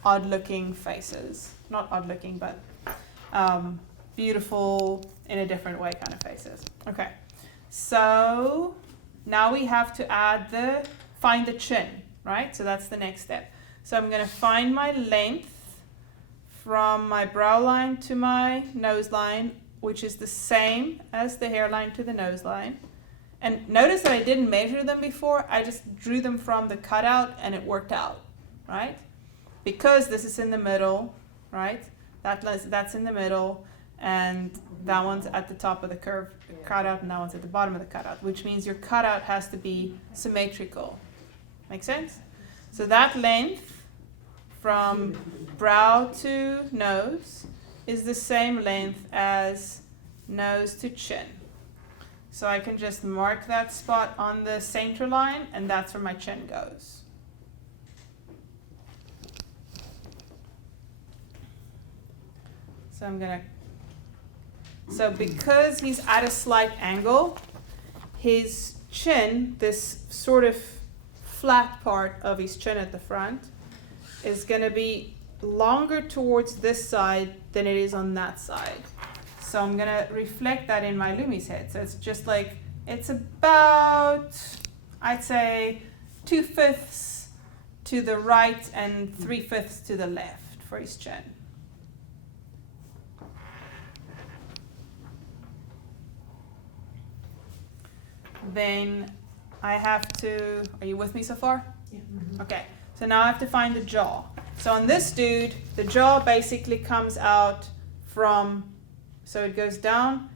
odd-looking faces. Not odd-looking, but beautiful in a different way kind of faces. Okay, so now we have to find the chin, right? So that's the next step. So I'm going to find my length from my brow line to my nose line, which is the same as the hairline to the nose line. And notice that I didn't measure them before. I just drew them from the cutout and it worked out, right? Because this is in the middle, right? That's in the middle, and that one's at the top of the curve cutout, and that one's at the bottom of the cutout, which means your cutout has to be symmetrical. Make sense? So that length from brow to nose is the same length as nose to chin. So I can just mark that spot on the center line, and that's where my chin goes. So because he's at a slight angle, his chin, this sort of flat part of his chin at the front, is going to be longer towards this side than it is on that side. So I'm going to reflect that in my Loomis head. So it's just like, it's about, I'd say, 2/5 to the right and 3/5 to the left for his chin. Then I have to, are you with me so far? Yeah. Okay, so now I have to find the jaw. So on this dude, the jaw basically comes out from, so it goes down,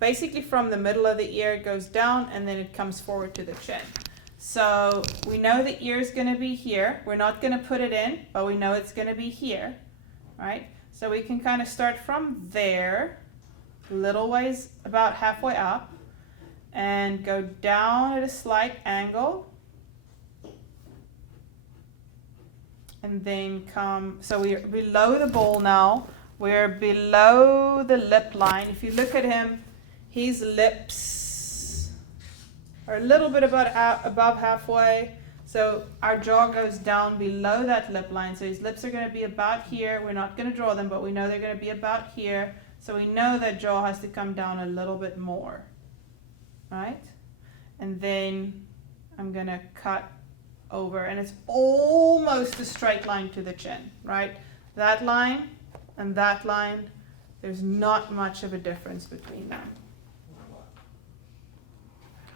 basically from the middle of the ear, it goes down, and then it comes forward to the chin. So we know the ear is going to be here. We're not going to put it in, but we know it's going to be here, right? So we can kind of start from there, little ways, about halfway up, and go down at a slight angle, and then come, so we're below the bowl now, we're below the lip line. If you look at him, his lips are a little bit above halfway, so our jaw goes down below that lip line, so his lips are going to be about here. We're not going to draw them, but we know they're going to be about here, so we know that jaw has to come down a little bit more. Right? And then I'm going to cut over, and it's almost a straight line to the chin, right? That line and that line, there's not much of a difference between them.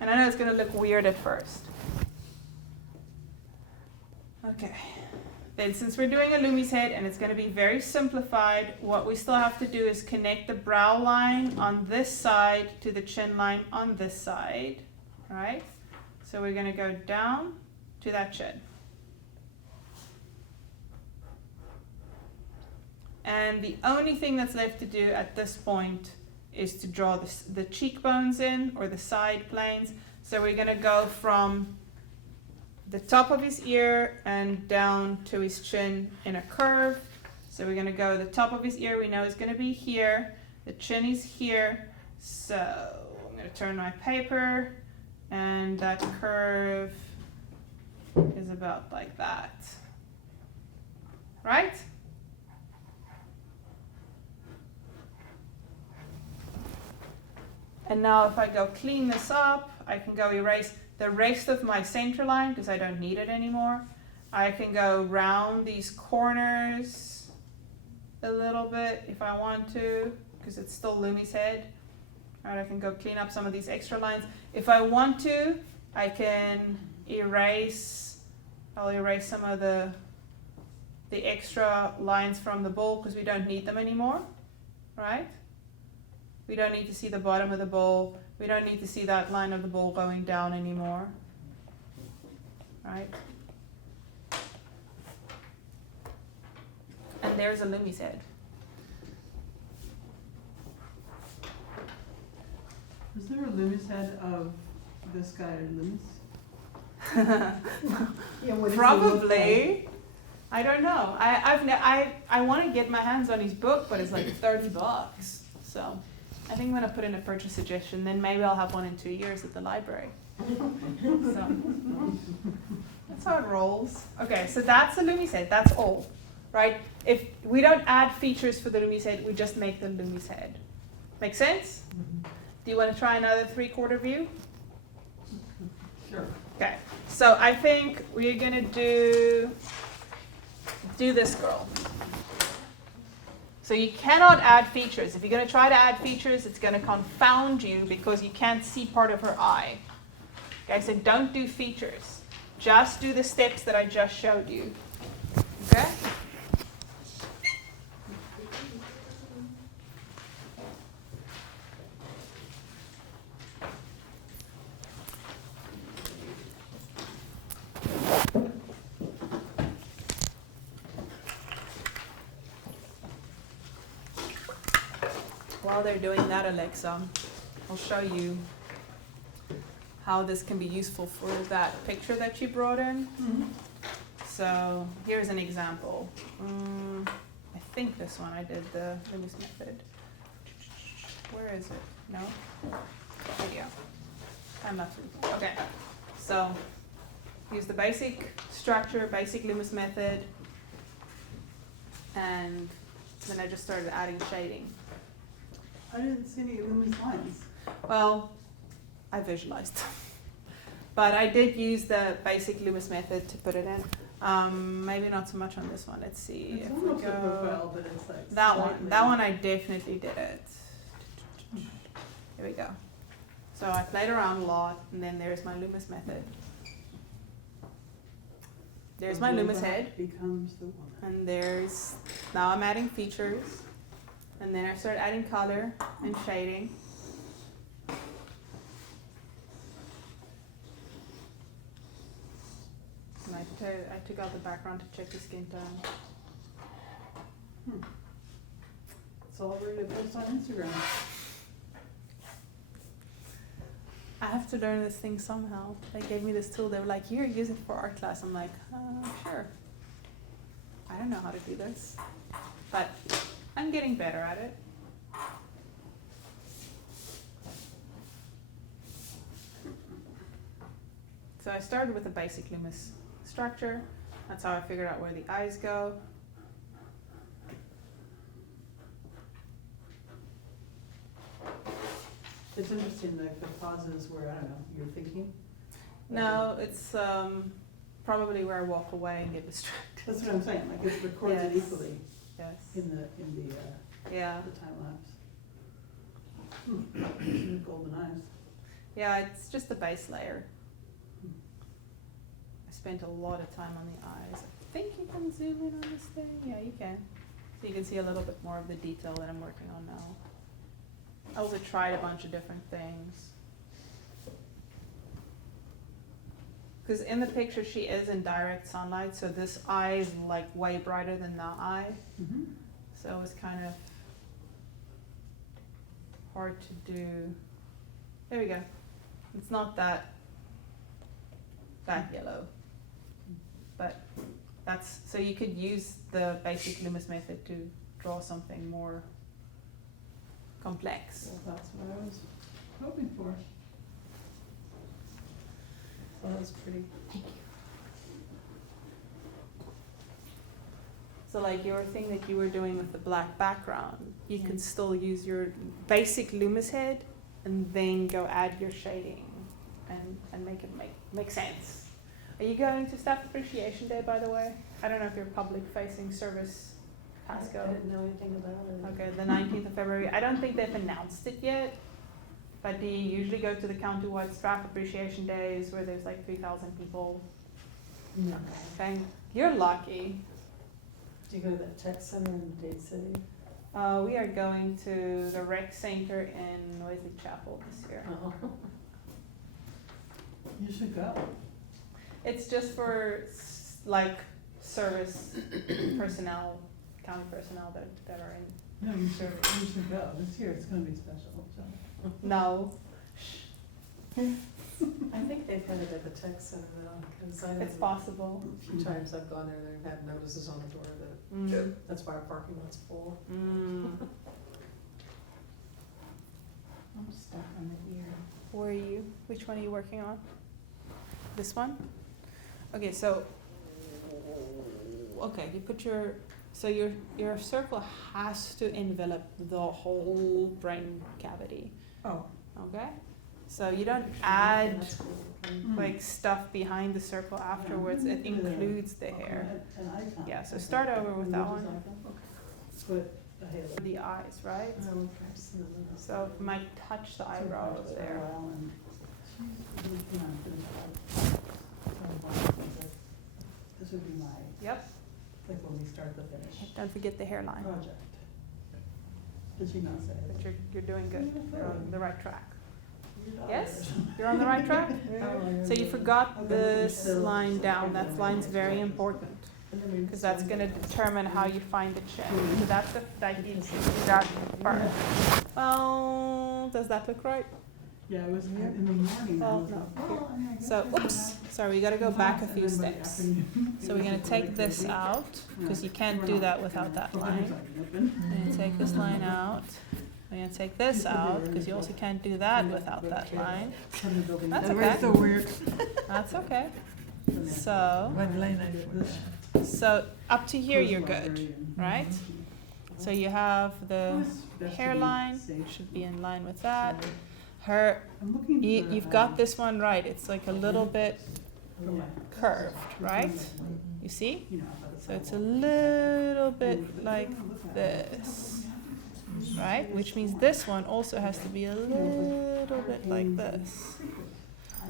And I know it's going to look weird at first. Okay. Then since we're doing a Loomis head and it's going to be very simplified, what we still have to do is connect the brow line on this side to the chin line on this side, right? So we're going to go down to that chin. And the only thing that's left to do at this point is to draw the cheekbones in, or the side planes. So we're going to go from the top of his ear and down to his chin in a curve. So we're going to go the top of his ear, we know is going to be here. The chin is here. So I'm going to turn my paper, and that curve is about like that. Right? And now if I go clean this up, I can go erase the rest of my center line because I don't need it anymore. I can go round these corners a little bit if I want to, because it's still Lumi's head. Alright, I can go clean up some of these extra lines. If I want to, I can erase, I'll erase some of the extra lines from the bowl because we don't need them anymore, right? We don't need to see the bottom of the bowl. We don't need to see that line of the bowl going down anymore, right? And there's a Lumi's head. Is there a Loomis head of this guy Loomis? Yeah, what does he look like? Probably. I don't know. I want to get my hands on his book, but it's like $30. So I think I'm gonna put in a purchase suggestion. Then maybe I'll have one in 2 years at the library. So that's how it rolls. Okay, so that's the Lumi's head. That's all, right? If we don't add features for the Lumi's head, we just make the Lumi's head. Make sense? Do you want to try another 3/4 view? Sure. Okay, so I think we're gonna do this girl. So you cannot add features. If you're gonna try to add features, it's gonna confound you because you can't see part of her eye. Okay, so don't do features. Just do the steps that I just showed you. Okay? While they're doing that, Alexa, I'll show you how this can be useful for that picture that you brought in. Mm-hmm. So here's an example. I think this one I did the Loomis method. Where is it? No? Video. Time lapse. Okay. So use the basic structure, basic Loomis method, and then I just started adding shading. I didn't see any Loomis lines. Well, I visualized. But I did use the basic Loomis method to put it in. Maybe not so much on this one. Let's see. It's If we almost a go profile, but it's like that one. slightly- That one I definitely did it. Here we go. So I played around a lot, and then there's my Loomis method. There's my The Loomis robot head, becomes the woman. and there's, now I'm adding features, and then I start adding color and shading. And I took out the background to check the skin tone. It's all ready to post on Instagram. I have to learn this thing somehow. They gave me this tool. They were like, here, use it for art class. I'm like, sure. I don't know how to do this, but I'm getting better at it. So I started with a basic Loomis structure. That's how I figured out where the eyes go. It's interesting, like the pauses where, I don't know, you're thinking. No, it's probably where I walk away and get distracted. That's what I'm saying, like it's recorded Yes. equally Yes. in the Yeah. time lapse. Golden eyes. Yeah, it's just the base layer. I spent a lot of time on the eyes. I think you can zoom in on this thing. Yeah, you can. So you can see a little bit more of the detail that I'm working on now. I also tried a bunch of different things. Because in the picture she is in direct sunlight, so this eye is like way brighter than that eye. Mm-hmm. So it was kind of hard to do. There we go. It's not that yellow. But that's, so you could use the basic Loomis method to draw something more complex. Well, that's what I was hoping for. Oh, that's pretty. So like your thing that you were doing with the black background, you could still use your basic Loomis head and then go add your shading and make it make sense. Are you going to Staff Appreciation Day, by the way? I don't know if you're public facing service, Pasco. I didn't know anything about it. Okay, the 19th of February. I don't think they've announced it yet, but do you usually go to the county-wide Staff Appreciation Days where there's like 3,000 people? No. Okay, you're lucky. Do you go to that tech center in Dade City? We are going to the rec center in Wesley Chapel this year. Oh. You should go. It's just for like service personnel, county personnel that are in. No, you should go. This year it's gonna be special, so. No, I think they've had it at the tech center though, because I know it's possible. a few times I've gone there, they've had notices on the door that that's why our parking lot's full. I'm stuck on the ear. Where are you? Which one are you working on? This one? Okay, so you put your circle has to envelop the whole brain cavity. Oh. Okay? So you don't add That's cool. like stuff behind the circle afterwards. It includes the hair. An icon. Yeah, so start over with that one. Put a halo. The eyes, right? Oh, perhaps not. So it might touch the eyebrow over there. This would be my, Yep. like when we start the finish Don't forget the hairline. project. Did she not say it? But you're doing good. You're on the right track. Yes? You're on the right track? So you forgot this line down. That line's very important because that's going to determine how you find the chin. So that's the that part. Well, does that look right? Yeah, it was in the morning. I Oh, was no. like, oh, I mean, I So, guess oops, sorry, we gotta go back a and few then by the steps. afternoon, So we're gonna take this out, because you can't do that without that line. We're gonna take this line out. We're gonna take this out, because you also can't do that without that line. That's okay. so weird. That's okay. So up to here, you're good, right? So you have the hairline, should be in line with that. You've got this one right. It's like a little bit curved, right? You see? So it's a little bit like this, right? Which means this one also has to be a little bit like this.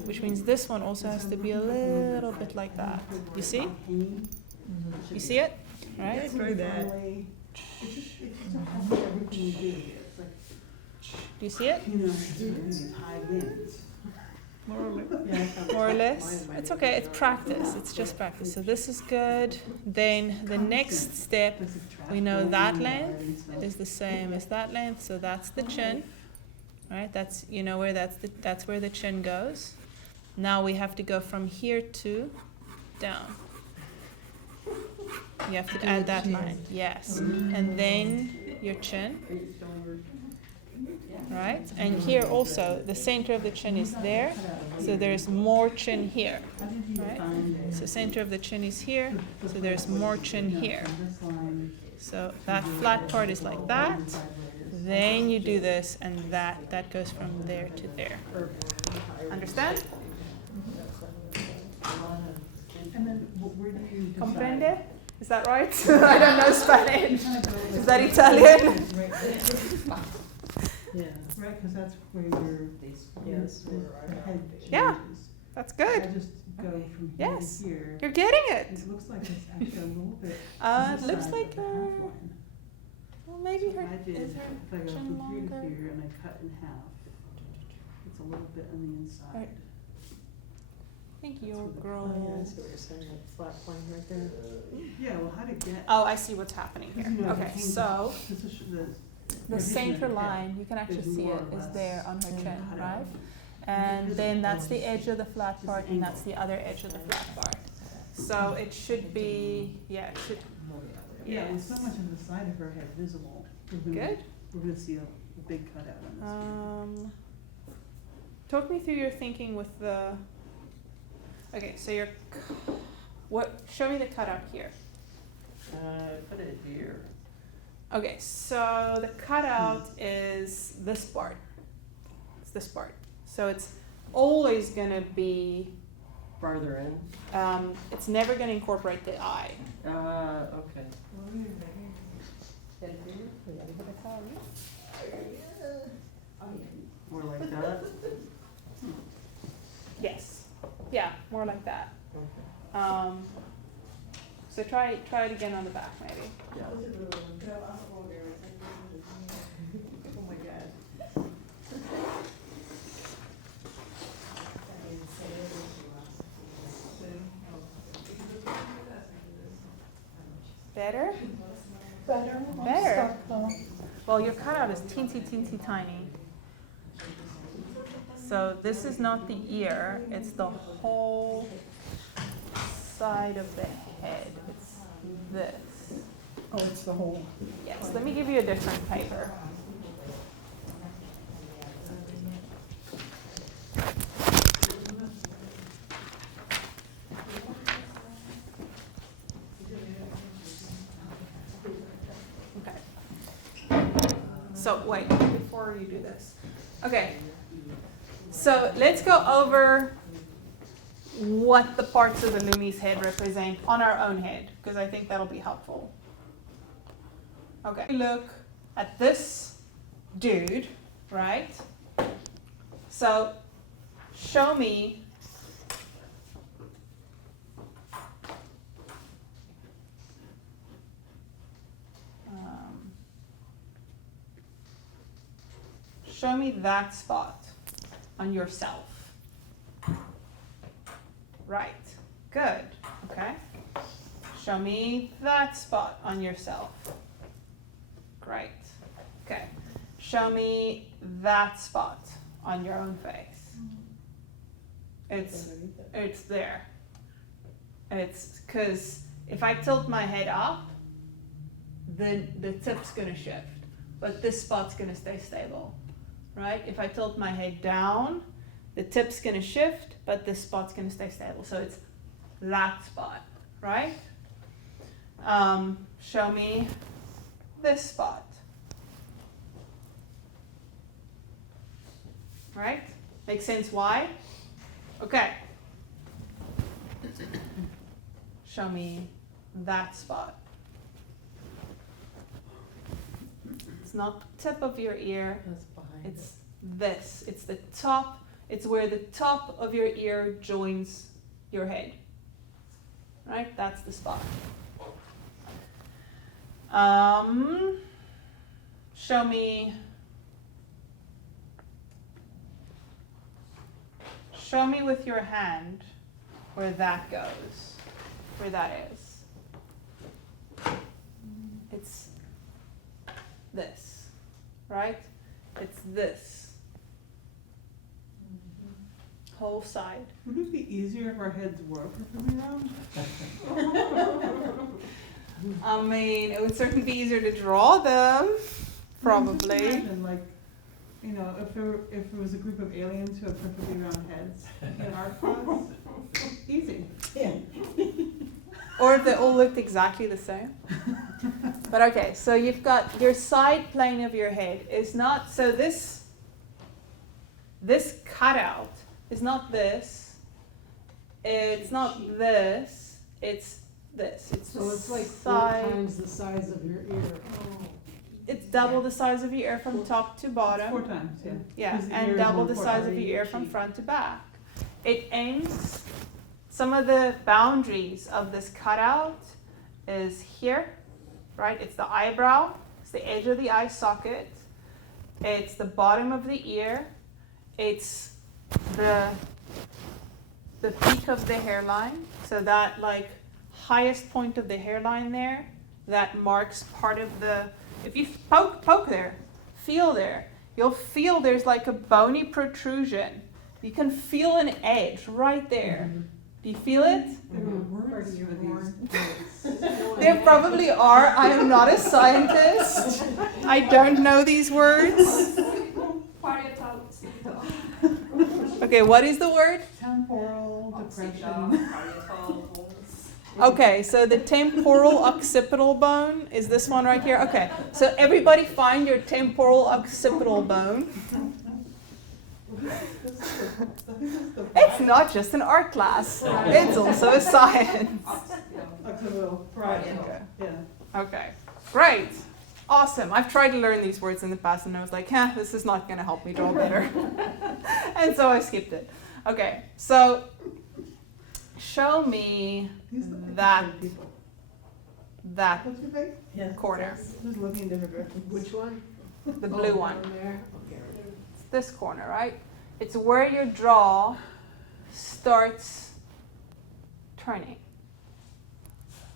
Which means this one also has to be a little bit like that. You see? You see it? Right? Do you see it? More or less. It's okay, it's practice. It's just practice. So this is good. Then the next step, we know that length is the same as that length, so that's the chin. Right? That's where that's where the chin goes. Now we have to go from here to down. You have to add that line. Yes. And then your chin. Right? And here also, the center of the chin is there, so there's more chin here. Right? So center of the chin is here, so there's more chin here. So that flat part is like that. Then you do this, and that goes from there to there. Understand? And then where do you Comprende? Is that right? I don't know Spanish. Is that Italian? Yeah. Right, because that's where your Yes. the head changes. Yeah. That's I good. just go from here Yes. to here. You're getting it. It looks like it's actually a little bit. It this looks side like of the half line. well, maybe So her I did, is her if I go chin from here longer? to here and I cut in half, it's a little bit on the inside. Right. I think your Oh, yeah, I girl. see what you're saying, that flat line right there. Yeah, well, how to get. Oh, I see what's happening here. You know, Okay, the so position- the center line, you can actually is see more it or is less there on her chin, cut right? out. And then that's the edge of the flat part, and that's the other edge of the flat part. So it should be, yeah, it should. Yeah, with Yes. so much of the side of her head visible, we're gonna, Good. we're gonna see a big cutout on this. talk me through your thinking with the. Okay, so show me the cutout here. Put it here. Okay, so the cutout is this part. It's this part. So it's always gonna be. Farther in. It's never gonna incorporate the eye. Okay. More like that. Yes. Yeah, more like that. Okay. So try it again on the back, maybe. Yeah. Oh my god. Better? Better. Better. Well, your cutout is teensy, teensy tiny. So this is not the ear, it's the whole side of the head. It's this. Oh, it's the whole. Yes, let me give you a different paper. So wait, before you do this. Okay, so let's go over what the parts of the Lumi's head represent on our own head, because I think that'll be helpful. Okay, look at this dude, right? So show me show me that spot on yourself. Right, good, okay. Show me that spot on yourself. Great, okay. Show me that spot on your own face. It's there. It's because if I tilt my head up, then the tip's gonna shift, but this spot's gonna stay stable. Right? If I tilt my head down, the tip's gonna shift, but this spot's gonna stay stable. So it's that spot, right? Show me this spot. Right? Makes sense why? Okay. Show me that spot. It's not the tip of your ear. That's behind It's this. It's the top. It's where the top of your ear joins your head. Right? That's the spot. Show me with your hand where that goes. Where that is. It's this. Right? It's this whole side. Would it be easier if our heads were perfectly round? I mean, it would certainly be easier to draw them, probably. Imagine, like, you know, if it was a group of aliens who had perfectly round heads in our class, easy. Yeah. Or if they all looked exactly the same. But okay, so you've got your side plane of your head is not, so this cutout is not this, it's not this, it's this. It's So it's like 4 side, times the size of your ear. it's double the size of your ear from top to bottom. 4 times, yeah. Yeah, 'Cause the ear and is double more the important. size of your ear from front to back. It ends, some of the boundaries of this cutout is here, right? It's the eyebrow, it's the edge of the eye socket, it's the bottom of the ear, it's the peak of the hairline, so that like highest point of the hairline there, that marks part of the, if you poke there, feel there, you'll feel there's like a bony protrusion. You can feel an edge right there. Do you feel it? There probably are. I am not a scientist. I don't know these words. Okay, what is the word? Temporal depression. Parietal. Okay, so the temporal occipital bone is this one right here. Okay, so everybody find your temporal occipital bone. It's not just an art class, it's also a science. Occipital, right, yeah. Okay, great. Awesome. I've tried to learn these words in the past and I was like, this is not going to help me draw better. And so I skipped it. Okay, so show me These look like that different people. that What's your face? Yeah. corner, Who's looking in different directions? Which one? the blue one. There. Okay. It's this corner, right? It's where your jaw starts turning.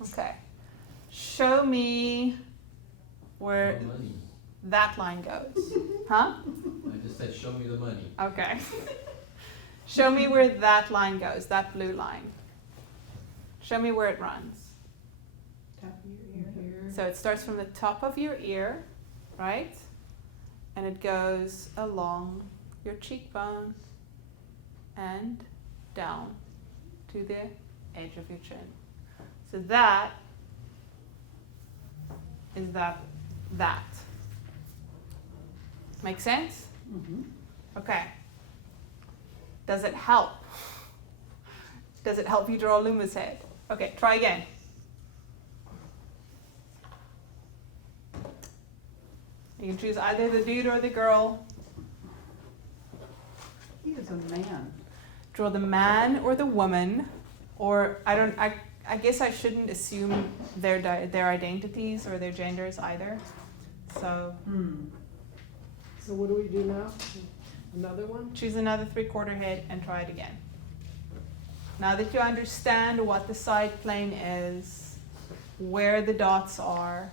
Okay. Show me where No money. that line goes. Huh? I just said, show me the money. Okay. Show me where that line goes, that blue line. Show me where it runs. Tap your ear here. So it starts from the top of your ear, right? And it goes along your cheekbone and down to the edge of your chin. So that is that. Make sense? Mm-hmm. Okay. Does it help? Does it help you draw Luma's head? Okay, try again. You can choose either the dude or the girl. He is a man. Draw the man or the woman, or I guess I shouldn't assume their identities or their genders either. So So what do we do now? Another one? choose another 3/4 head and try it again. Now that you understand what the side plane is, where the dots are,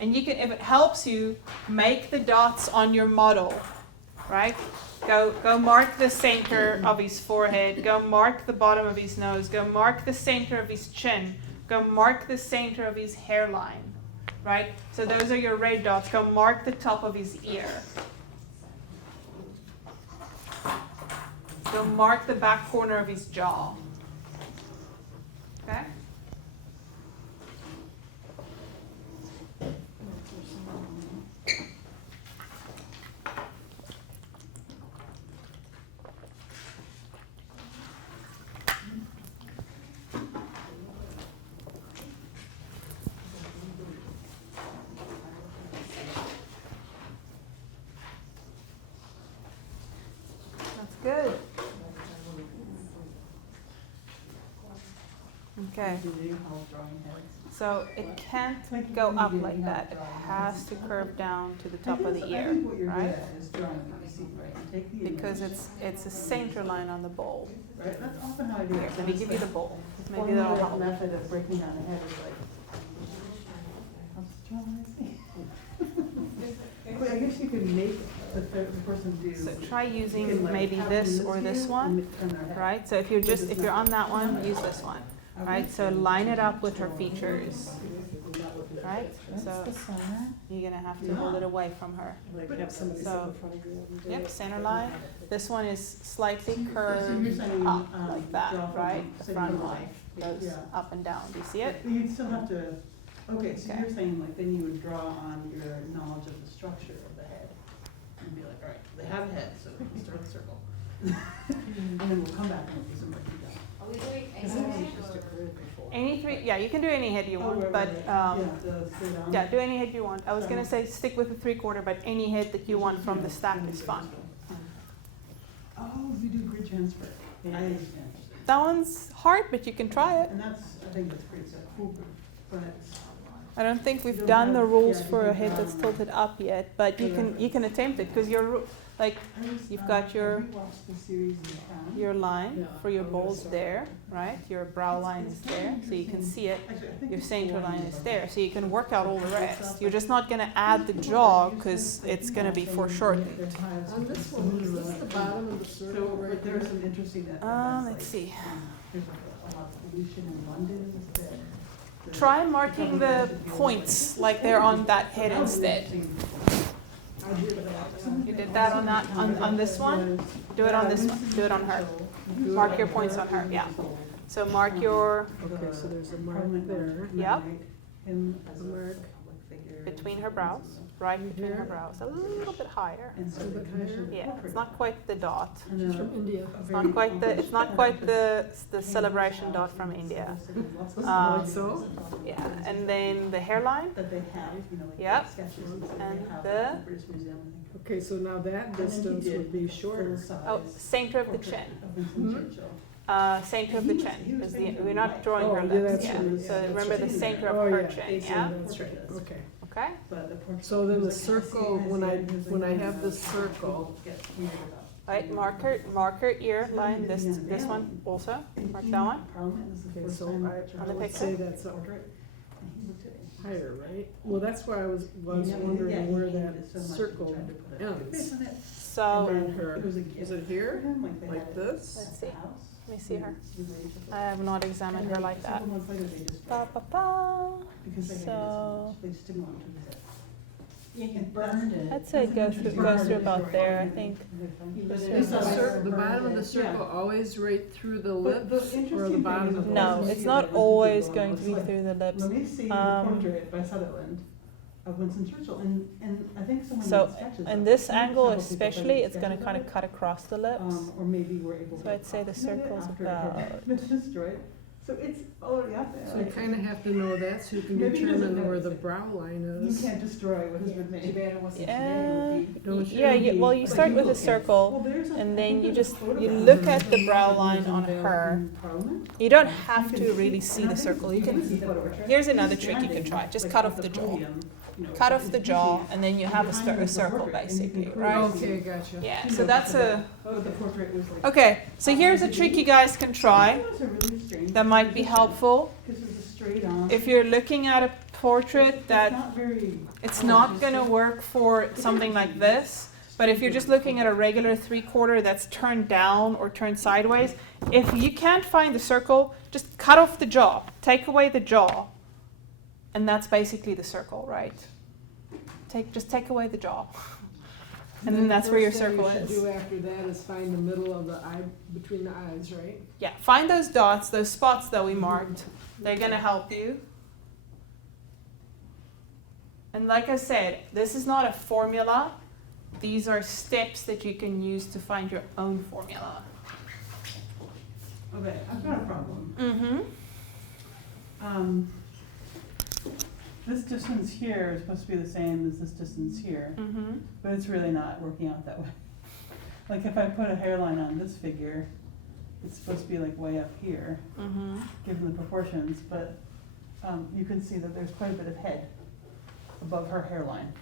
and you can, if it helps you, make the dots on your model, right? Go mark the center of his forehead, go mark the bottom of his nose, go mark the center of his chin, go mark the center of his hairline, right? So those are your red dots. Go mark the top of his ear. Go mark the back corner of his jaw. Okay? That's good. Okay. So it can't go up like that. It has to curve down to the top of the ear, right? Because it's a center line on the bowl. Right, that's often how I do Here, it. let me give you the bowl. Maybe that'll help. Method of breaking down a head is like, how strong is he? Wait, I guess you could make the person do. So try you using can, like, maybe have this them or to this you one, and turn their head. right? So if you're on that one, use this one, right? So line it up with her features, right? So you're gonna have to hold it away from her. Like have somebody sit So- in front of you and do Yep, it. center line. This one is slightly So you're curved saying, up like that, draw from right? The center front line. line goes Yeah. up and down. Do you see it? But you'd still have to, okay, so Okay. you're saying like then you would draw on your knowledge of the structure of the head. And be like, all right, they have a head, so we can start the circle. And then we'll come back and we'll do some breaking down. Are we doing Because that was just occurred before. Any three, yeah, you can do any head you Oh, want, right, but, right, right. The straight on. yeah, do any head you want. I was gonna say stick with the 3/4, but any head that you want from the stack is fine. Oh, you do grid transfer. I understand. That one's hard, but you can try it. And that's, I think that's pretty foolproof, but I don't think we've You don't done the have- rules yeah, for you a head don't that's have- tilted up yet, but you can attempt it, because you're, like, You've got your- watched the series in Crown. your line Yeah, for your oh, bowl's yes, there, right? Your brow line is there, so you can see it. Actually, I think Your it's center four line in is the there, budget. so you can work out all the rest. You're just not gonna add the jaw, because it's gonna be foreshortened. On this one, is this the bottom of the circle So, right but there are there? some interesting. Let's see. There's a lot of pollution in London instead. Try marking the points like they're on that head instead. I did that. You did that on this one? Do it on this one. Do it on her. Mark your points on her, yeah. So mark your, Okay, so there's a mark there. yep, Him as A a mark. public figure. between her brows, right between her Here. brows, a little bit higher. And so A the bit commission. higher? the Yeah, portrait. it's not quite the dot. And She's a- from India. a It's very not quite the, it's not quite accomplished the celebration dot from India. Lots Um, Like so? Yeah, and then the hairline, that they have, you know, like Yep. sketches and stuff And they have the- at the British Museum, I think. Okay, so now that distance would be shorter. oh, center of the chin. Of Winston Churchill. Center of the chin is the, we're not drawing Oh, her yeah, lips that's yet. right, So yeah, that's remember the right. center Oh, of her yeah. chin, So yeah? that's right, okay. Okay, But the portrait. So then he the was like, circle, when I have this circle, Get weird about. right, mark her ear line, this one also, mark that one. Parliament is the Okay, first so time I- that on the Churchill picture? say that's a portrait, and he looked at it. higher, right? Well, that's why I was Yeah, wondering he where hated that it so much he circle tried to put a ends. face on it. So, And then her, It was a is gift it for here? him, like they Like had this? let's at see, the house. let me see her. He was able to- I have not examined her like that. Several months later, they just- Ba, ba, ba. because they hated it so So, much, they just didn't want to use it. It burned it. I'd say it goes through about there, I think. Is the bottom of the circle always right through the But the lips or the interesting bottom thing of is the No, lips? it's not always going to be through the lips. Let me see the Um, portrait by Sutherland of Winston Churchill, and I think someone So, made sketches. in of this it. angle Several people especially, did it's going to sketches kind of of it. cut across the lips. Or maybe we're able to. So I'd say the approximate it circle's after it had about- been destroyed. So it's already out there. So you like, kind of have to know that so you can Maybe he doesn't determine where notice the it. brow line You is. can't destroy what has been made. Yeah, Don't yeah, you? well, you But start you with a look at- circle, Well, there's a- and I then think you there's a just, you photograph look of at the him brow who's line on unveiled her. in Parliament. You don't have You to can really see the circle. You can, see the portrait. here's another He's trick you can standing, try. Just like, cut at off the the jaw. podium, you know, Cut off the it's jaw, easy. and then you have a, Behind a is the circle portrait, and you basically, can right? Okay, gotcha. Yeah, You so know, that's a, Oh, the portrait was like. okay, so here's a trick you guys can try It was a really strange that might be position, helpful. Because it was a straight on. If you're looking at a portrait It's that not very. it's not going to work for something like this, but if you're just looking at a regular 3/4 that's turned down or turned sideways, if you can't find the circle, just cut off the jaw, take away the jaw, and that's basically the circle, right? Just take away the jaw, and then that's where your circle The first thing is. you should do after that is find the middle of the eye, between the eyes, right? Yeah, find those dots, those spots that we marked. They're going to help you. And like I said, this is not a formula. These are steps that you can use to find your own formula. Okay, I've got a problem. Mm-hmm. This distance here is supposed to be the same as this distance here, Mm-hmm. but it's really not working out that way. Like if I put a hairline on this figure, it's supposed to be like way up here, Mm-hmm. given the proportions, but you can see that there's quite a bit of head above her hairline.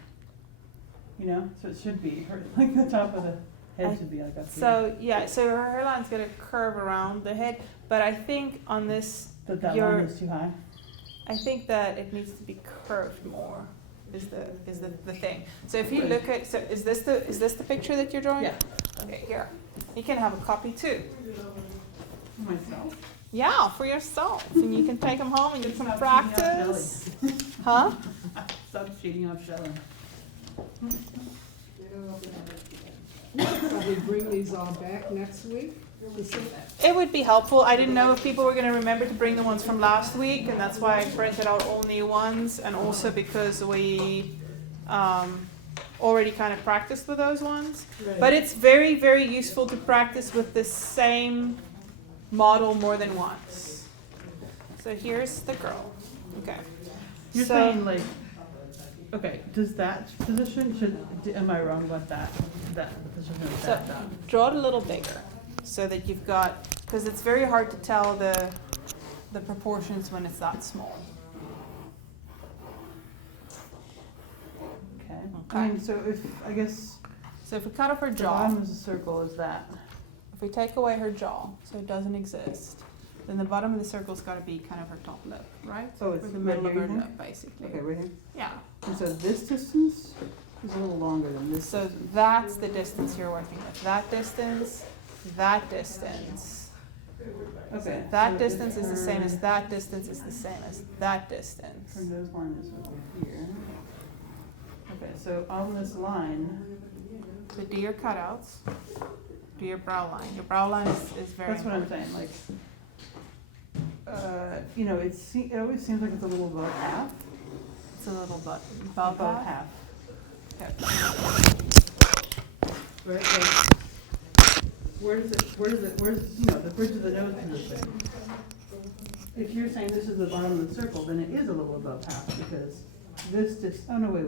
You know, so it should be, her, like the top of the head should be like up here. So yeah, so her hairline's gonna curve around the head, but I think on this, But that your- line is too high. I think that it needs to be curved more. Is the thing. So if you look at, so is this the picture that you're drawing? Yeah. Okay, here. You can have a copy too. Myself. Yeah, for yourself, and you can take them home and get some Stop cheating off practice. Huh? Stop cheating off Shelley. Will we bring these all back next week? It would be helpful. I didn't know if people were going to remember to bring the ones from last week, and that's why I printed out all new ones, and also because we already kind of practiced with those ones. But it's very, very useful to practice with the same model more than once. So here's the girl. Okay. You're So- saying like, okay, does that position, am I wrong about that? That position of So that down? draw it a little bigger so that you've got, because it's very hard to tell the proportions when it's that small. Okay. Okay. I mean, so if, I guess, So if we cut off her the jaw, bottom of the circle is that. if we take away her jaw, so it doesn't exist, then the bottom of the circle's got to be kind of her top lip, right? So it's Or the right middle of here, her you think? lip, basically. Okay, right here. Yeah. And so this distance is a little longer than this. So that's the distance you're working with. That distance, that distance. Okay. That so distance if is the same as her- that distance is the same as that distance. Her nose line is over here. Okay, so on this line, So do your cutouts, do your brow line. Your brow line is very that's what I'm important. saying, like, you know, it always seems like it's a little above half. It's a little bit above Above half. half. Okay. Right, like, where's, you know, the bridge of the nose position? If you're saying this is the bottom of the circle, then it is a little above half, because this just, oh no, wait.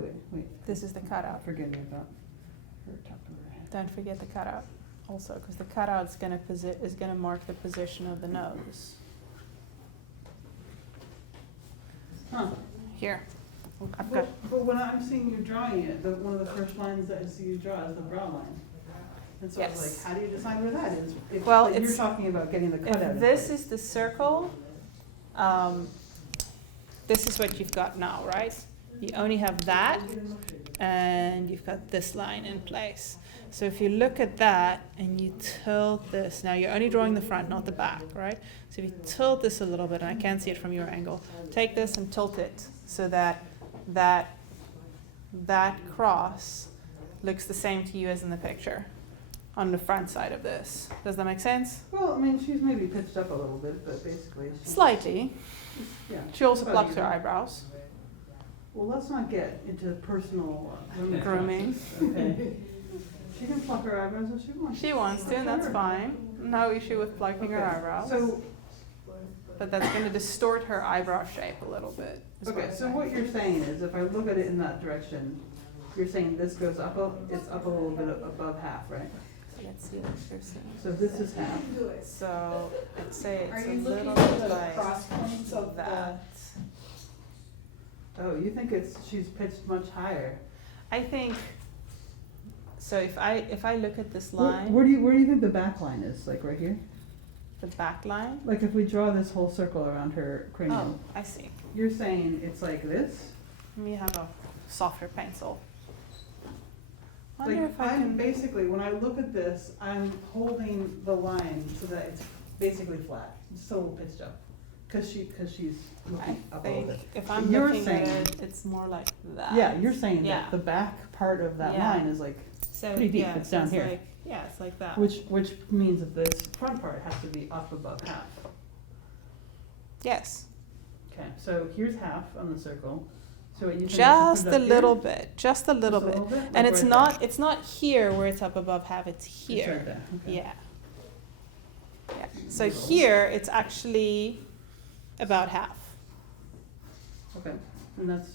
This is the cutout. Forgive me about her top of her head. Don't forget the cutout also, because the cutout is gonna mark the position of the nose. Huh. Here, I've got, But when I'm seeing you drawing it, one of the first lines that I see you draw is the brow line. And so I was Yes. like, how do you decide where that is? If, Well, like, you're it's- talking about getting the cutout in if this place. is the circle, this is what you've got now, right? You only have that, and you've got this line in place. So if you look at that and you tilt this, now you're only drawing the front, not the back, right? So if you tilt this a little bit, and I can't see it from your angle, take this and tilt it so that cross looks the same to you as in the picture on the front side of this. Does that make sense? Well, I mean, she's maybe pitched up a little bit, but basically, Slightly. yeah. She also About plucks her even. eyebrows. Well, let's not get into personal Grooming. Okay. She can pluck her eyebrows if she wants. She wants to, and that's Sure. fine. No issue with plucking her Okay. eyebrows. So, But that's going to distort her eyebrow shape a little bit. is okay, I'm so saying. what you're saying is, if I look at it in that direction, you're saying this goes up, it's up a little bit above half, right? So let's see what you're saying. So this is half. So I'd say Are it's a you looking little at bit the like cross points of the? that. Oh, you think she's pitched much higher? I think. So if I look at this Where line, do you think the back line is? Like right here? the back line. Like if we draw this whole circle around her Oh, cranium, I see. you're saying it's like this? Let me have a softer pencil. Wonder Like if I I'm can. basically, when I look at this, I'm holding the line so that it's basically flat, just a little pitched up. Cause she's I looking up a little think bit. if I'm You're looking at saying- it, it's more like that. Yeah, you're saying Yeah. that the back part of that Yeah. line is like, So pretty deep, yeah, it's so down here. Like, yeah, it's like that. which means that this front part has to be up above half. Yes, Okay, so here's half on the circle. So you think just this a is up here? little bit, just a little Just a bit, little bit? and Like it's right not there? it's not here where it's up above half. It's It's here. right there, okay. Yeah. Yeah. So here it's actually about half. Okay, and that's.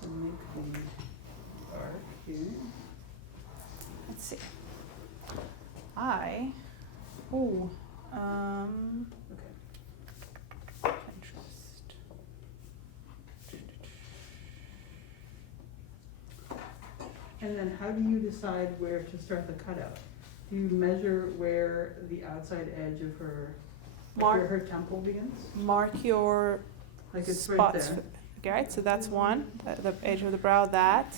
So make the arc here. Let's see. Okay. Pinterest. And then how do you decide where to start the cutout? Do you measure where the outside edge of her, like where Mark- her temple begins? Mark your Like it's right spots. there. Okay, right, so that's one. The edge of the brow. That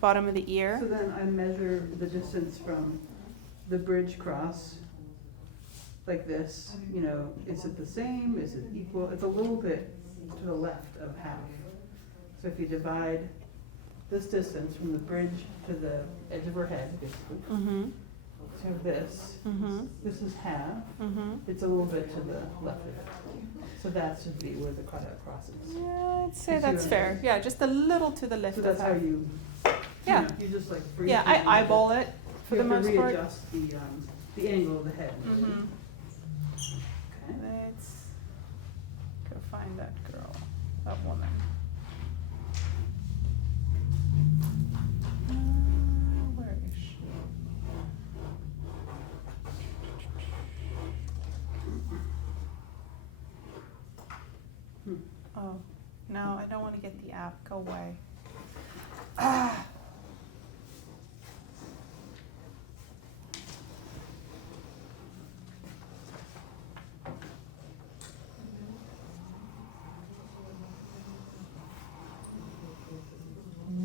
bottom of the ear. So then I measure the distance from the bridge cross, like this, you know, is it the same, is it equal? It's a little bit to the left of half. So if you divide this distance from the bridge to the edge of her head, basically, Mm-hmm. to this, Mm-hmm. this is half, Mm-hmm. it's a little bit to the left of it. So that should be where the cutout crosses. Yeah, I'd say You see that's what I fair. Yeah, just a little to the left So of that's how half. you, Yeah. know, you just like freeze. Yeah, I eyeball it for the most You have part. to readjust the angle of the head. Mm-hmm. Okay. Let's go find that girl, that woman. Where is she? Oh, no, I don't want to get the app. Go away. Ah.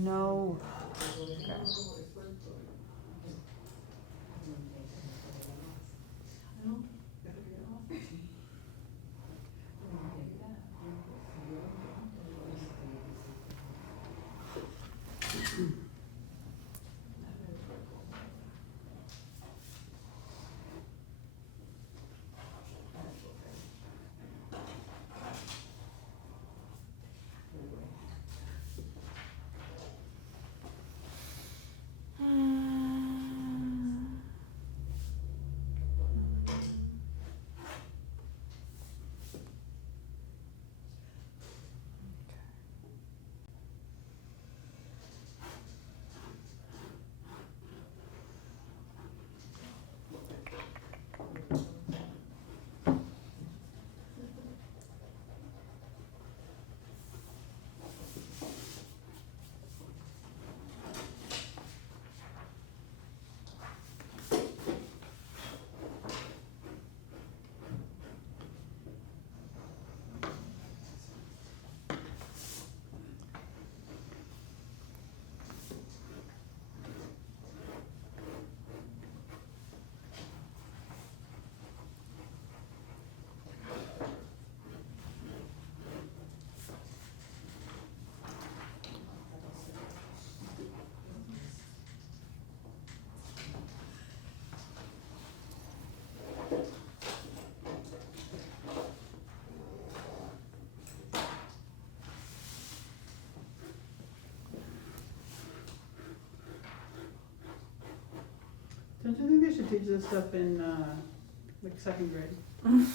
No. Okay. should teach this stuff in, like, second grade.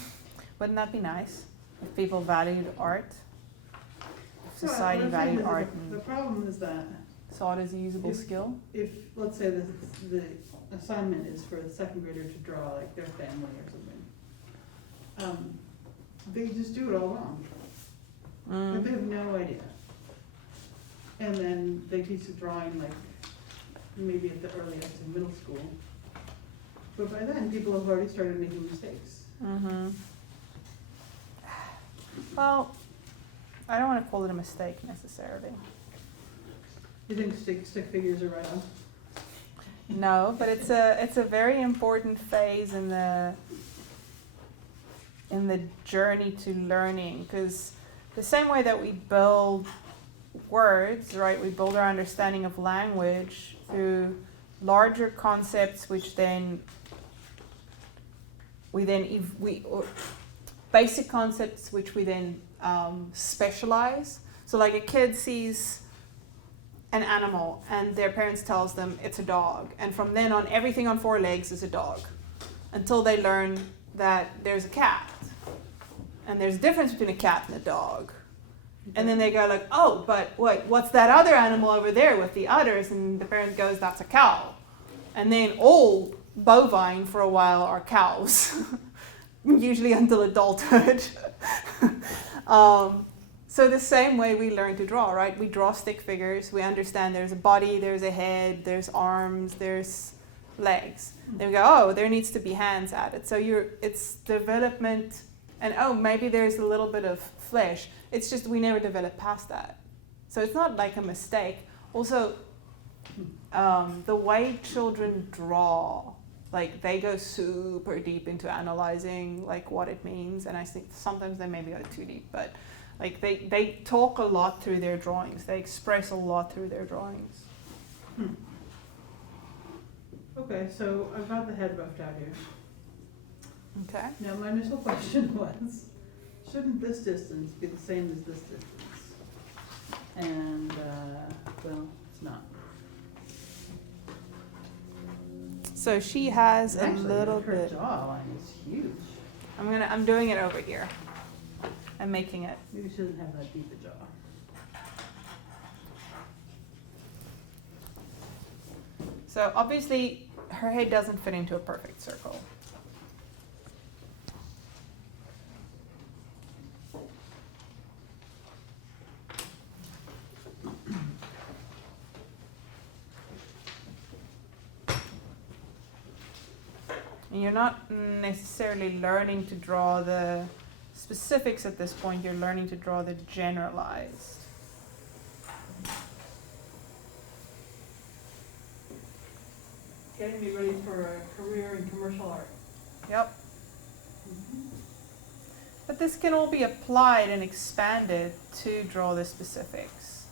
Wouldn't that be nice if people valued art? If Well, society what I'm saying valued is art The and problem is that saw it as a usable If- skill? if, let's say the assignment is for the second grader to draw like their family or something, they just do it all wrong. Like, they have no idea. And then they teach the drawing like maybe at the earliest in middle school. But by then, people have already started making mistakes. Mm-hmm. Well, I don't want to call it a mistake necessarily. You think stick figures are right on? No, but it's a very important phase in the journey to learning, because the same way that we build words, right? We build our understanding of language through larger concepts, which then basic concepts which we then specialize. So like a kid sees an animal and their parents tells them it's a dog, and from then on everything on four legs is a dog until they learn that there's a cat and there's a difference between a cat and a dog. And then they go like, oh, but what's that other animal over there with the udders? And the parent goes, that's a cow. And then all bovine for a while are cows, usually until adulthood. So the same way we learn to draw, right? We draw stick figures. We understand there's a body, there's a head, there's arms, there's legs. Then we go, oh, there needs to be hands added. So it's development, and oh, maybe there's a little bit of flesh. It's just we never develop past that. So it's not like a mistake. Also, the way children draw, like they go super deep into analyzing like what it means, and I think sometimes they maybe go too deep, but like they talk a lot through their drawings. They express a lot through their drawings. Okay, so I've got the head roughed out here. Okay. Now, my initial question was, shouldn't this distance be the same as this distance? And, well, it's not. So she has a Actually, little her bit. jawline is huge. I'm doing it over here. I'm making it. Maybe she doesn't have that deep a jaw. So obviously her head doesn't fit into a perfect circle. And you're not necessarily learning to draw the specifics at this point, you're learning to draw the generalized. Getting me ready for a career in commercial art. Yep. But this can all be applied and expanded to draw the specifics.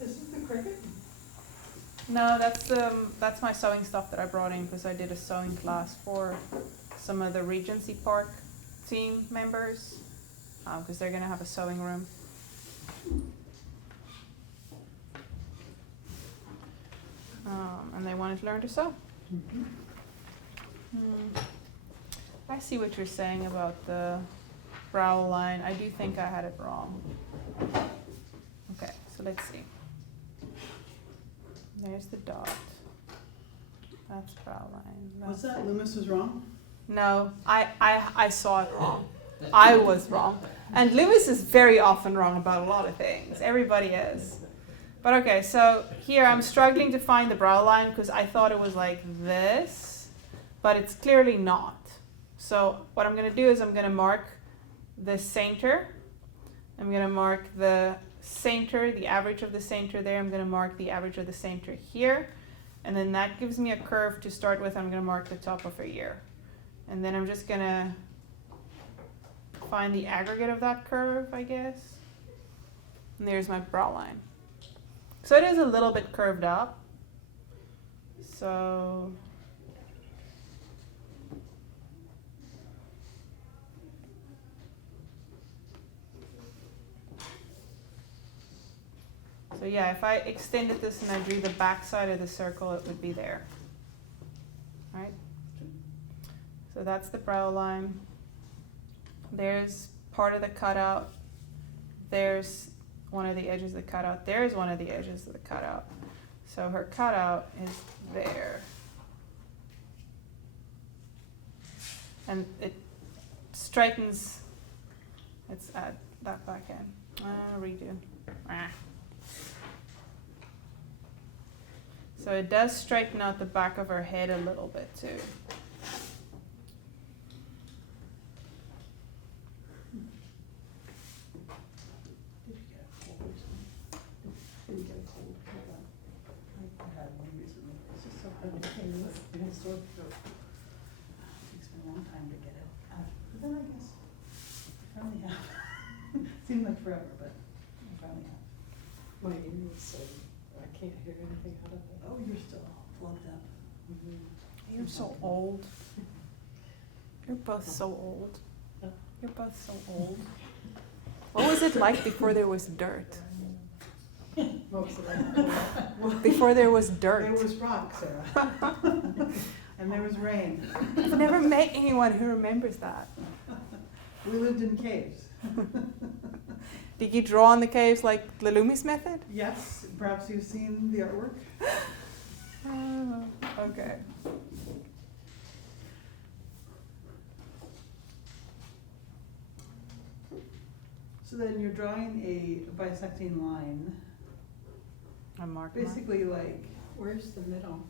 Is this the cricket? No, that's my sewing stuff that I brought in because I did a sewing class for some of the Regency Park team members because they're gonna have a sewing room. And they wanted to learn to sew. I see what you're saying about the brow line. I do think I had it wrong. Okay, so let's see. There's the dot. That's brow line. What's That's- that? Loomis was wrong? No, I saw it wrong. I was wrong. And Lewis is very often wrong about a lot of things. Everybody is. But okay, so here I'm struggling to find the brow line because I thought it was like this, but it's clearly not. So what I'm going to do is I'm going to mark the center. I'm going to mark the center, the average of the center there. I'm going to mark the average of the center here. And then that gives me a curve to start with. I'm going to mark the top of her ear. And then I'm just going to find the aggregate of that curve, I guess. And there's my brow line. So it is a little bit curved up. So So yeah, if I extended this and I drew the back side of the circle, it would be there. Right? So that's the brow line. There's part of the cutout. There's one of the edges of the cutout. There's one of the edges of the cutout. So her cutout is there. And it straightens, let's add that back in. Redo. Ah. So it does straighten out the back of her head a little bit too. Did you get a cold or something? Didn't get a cold. I had one recently. It's just so painless. It has sore throat. Takes me a long time to get it out. But then I guess I finally have. Seemed like forever, but I finally have. My ear is so, I can't hear anything out of it. Oh, you're still plugged up. You're so old. You're both so old. You're both so old. What was it like before there was dirt? Most of them. Before there was There dirt. was rock, Sarah. And there was rain. I've never met anyone who remembers that. We lived in caves. Did you draw on the caves like the Loomis method? Yes, perhaps you've seen the artwork. Okay. So then you're drawing a bisecting line, I mark mine. basically like, Where's the middle?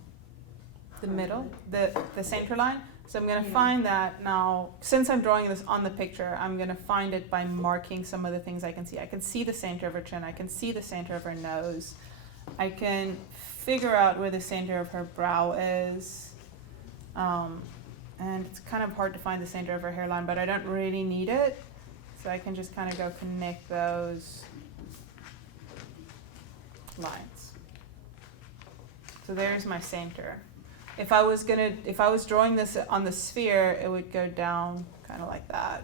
The middle, the center line. So I'm gonna Yeah. find that now. Since I'm drawing this on the picture, I'm gonna find it by marking some of the things I can see. I can see the center of her chin. I can see the center of her nose. I can figure out where the center of her brow is. And it's kind of hard to find the center of her hairline, but I don't really need it. So I can just kind of go connect those lines. So there's my center. If I was drawing this on the sphere, it would go down kind of like that.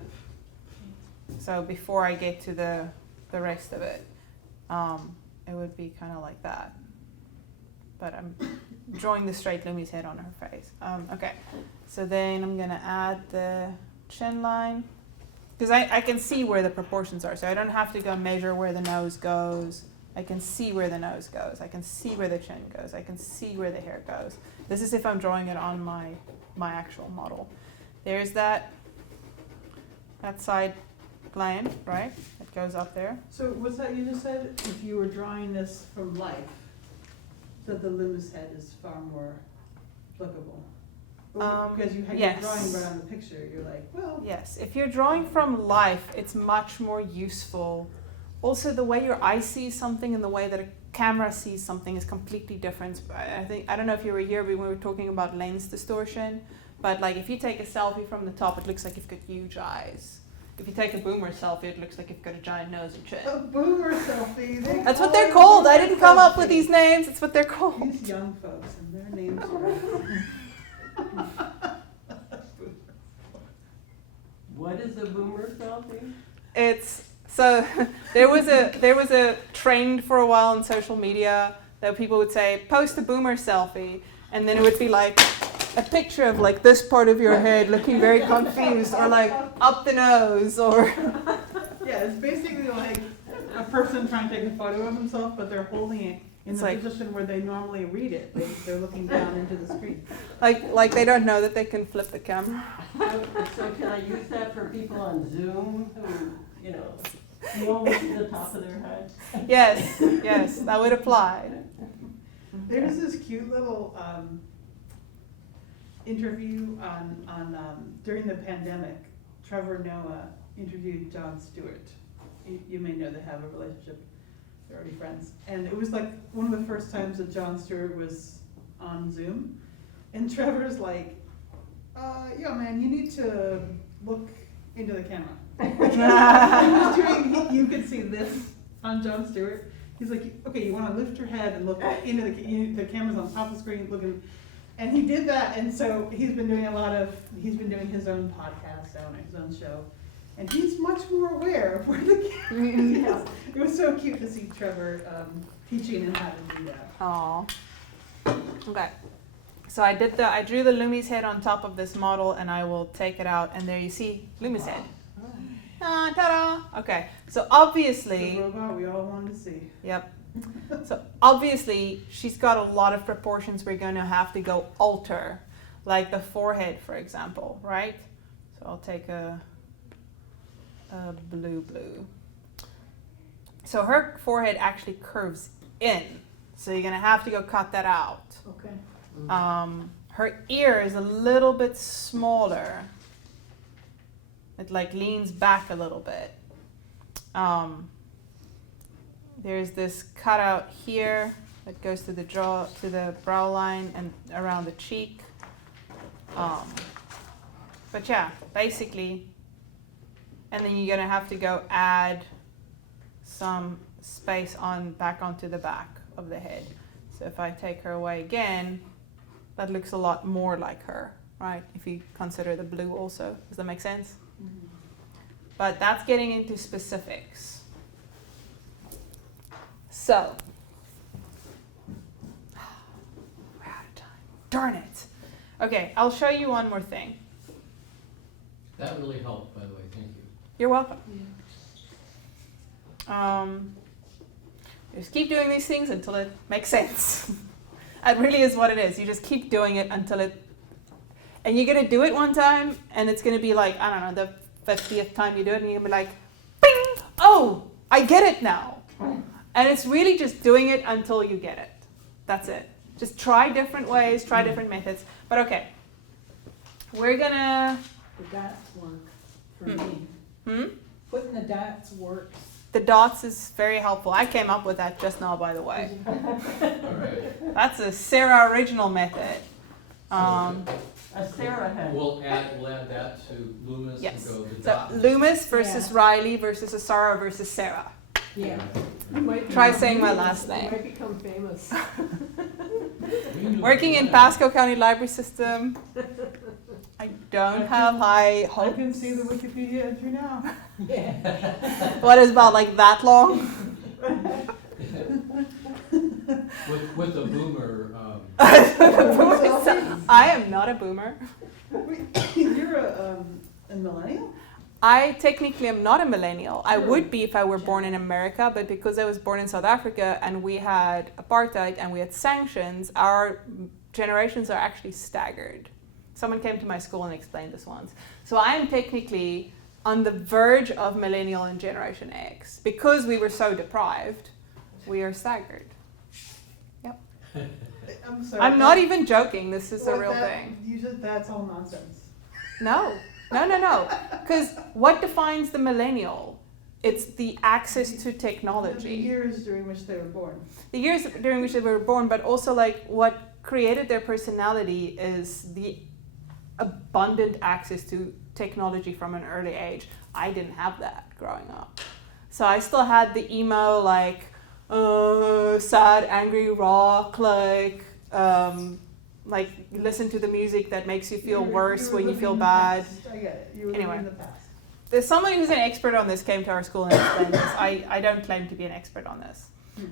So before I get to the rest of it, it would be kind of like that. But I'm drawing the straight Loomis head on her face. Okay, so then I'm gonna add the chin line. Because I can see where the proportions are, so I don't have to go measure where the nose goes. I can see where the nose goes. I can see where the chin goes. I can see where the hair goes. This is if I'm drawing it on my actual model. There's that side line, right? It goes up there. so what's that you just said? If you were drawing this from life, so the Loomis head is far more applicable. Because you had your yes. drawing right on the picture, you're like, well, Yes, if you're drawing from life, it's much more useful. Also, the way your eye sees something and the way that a camera sees something is completely different. I don't know if you were here, but we were talking about lens distortion. But like, if you take a selfie from the top, it looks like you've got huge eyes. If you take a boomer selfie, it looks like you've got a giant nose and chin. a boomer selfie. That's what they're called. I didn't come up with these names. It's what they're called. These young folks and their names are. What is a boomer selfie? It's so there was a trend for a while on social media that people would say post a boomer selfie, and then it would be like a picture of like this part of your head looking very confused, or like up the nose, or Yeah, it's basically like a person trying to take a photo of themselves, but they're holding it in It's the like- position where they normally read it. They're looking down into the screen. like they don't know that they can flip the camera. So can I use that for people on Zoom who, you know, you only see the top of their head? Yes, that would apply. There's this cute little interview on during the pandemic. Trevor Noah interviewed Jon Stewart. You may know they have a relationship. They're already friends. And it was like one of the first times that Jon Stewart was on Zoom. And Trevor's like, yeah, man, you need to look into the camera. He was doing, you could see this on Jon Stewart. He's like, okay, you want to lift your head and look into the camera's on top of the screen, looking. And he did that, and so he's been doing his own podcast now, his own show. And he's much more aware of where the camera is. It was so cute to see Trevor teaching him how to do that. Oh. Okay. So I drew the Lumi's head on top of this model, and I will take it out, and there you see Lumi's head. Ah, ta-da! Okay. So The obviously, robot we all wanted to see. yep. So obviously, she's got a lot of proportions we're going to have to go alter, like the forehead, for example, right? So I'll take a blue. So her forehead actually curves in, so you're going to have to go cut that out. Okay. Her ear is a little bit smaller. It like leans back a little bit. There's this cutout here that goes to the jaw, to the brow line and around the cheek. But yeah, basically, and then you're gonna have to go add some space back onto the back of the head. So if I take her away again, that looks a lot more like her, right? If you consider the blue also. Does that make sense? Mm-hmm. But that's getting into specifics. So, we're out of time. Darn it. Okay, I'll show you one more thing. That really helped, by the way, thank you. You're welcome. Just keep doing these things until it makes sense. It really is what it is. You just keep doing it until it, and you're gonna do it one time, and it's gonna be like, I don't know, the 50th time you do it, and you're gonna be like, bing! Oh, I get it now. And it's really just doing it until you get it. That's it. Just try different ways, try different methods. But okay, we're gonna. The dots work for me. Putting the dots works. The dots is very helpful. I came up with that just now, by the way. All right. That's a Sarah original method. A Sarah head. We'll add that to Loomis Yes. and go the So dot. Loomis versus Yeah. Riley versus Asara versus Sarah. Yeah. Try saying my last name. Might become famous. We can do Working in that. Pasco County Library System. I don't have high I hope. can see the Wikipedia entry now. Yeah. What is about like that long? With the boomer, I am not a boomer. You're a millennial? I technically am not a millennial. I would be if I were born in America, but because I was born in South Africa and we had apartheid and we had sanctions, our generations are actually staggered. Someone came to my school and explained this once. So I am technically on the verge of millennial and Generation X. Because we were so deprived, we are staggered. I'm sorry. I'm not even joking. This is a What real that- thing. That's all nonsense. No. Because what defines the millennial? It's the access to The technology. years during which they were born. The years during which they were born, but also like what created their personality is the abundant access to technology from an early age. I didn't have that growing up. So I still had the emo, like, sad, angry rock, like listen to the music that makes you feel worse when you feel bad. I get it. You were Anyway. living in the past. There's somebody who's an expert on this came to our school and explained this. I don't claim to be an expert on this.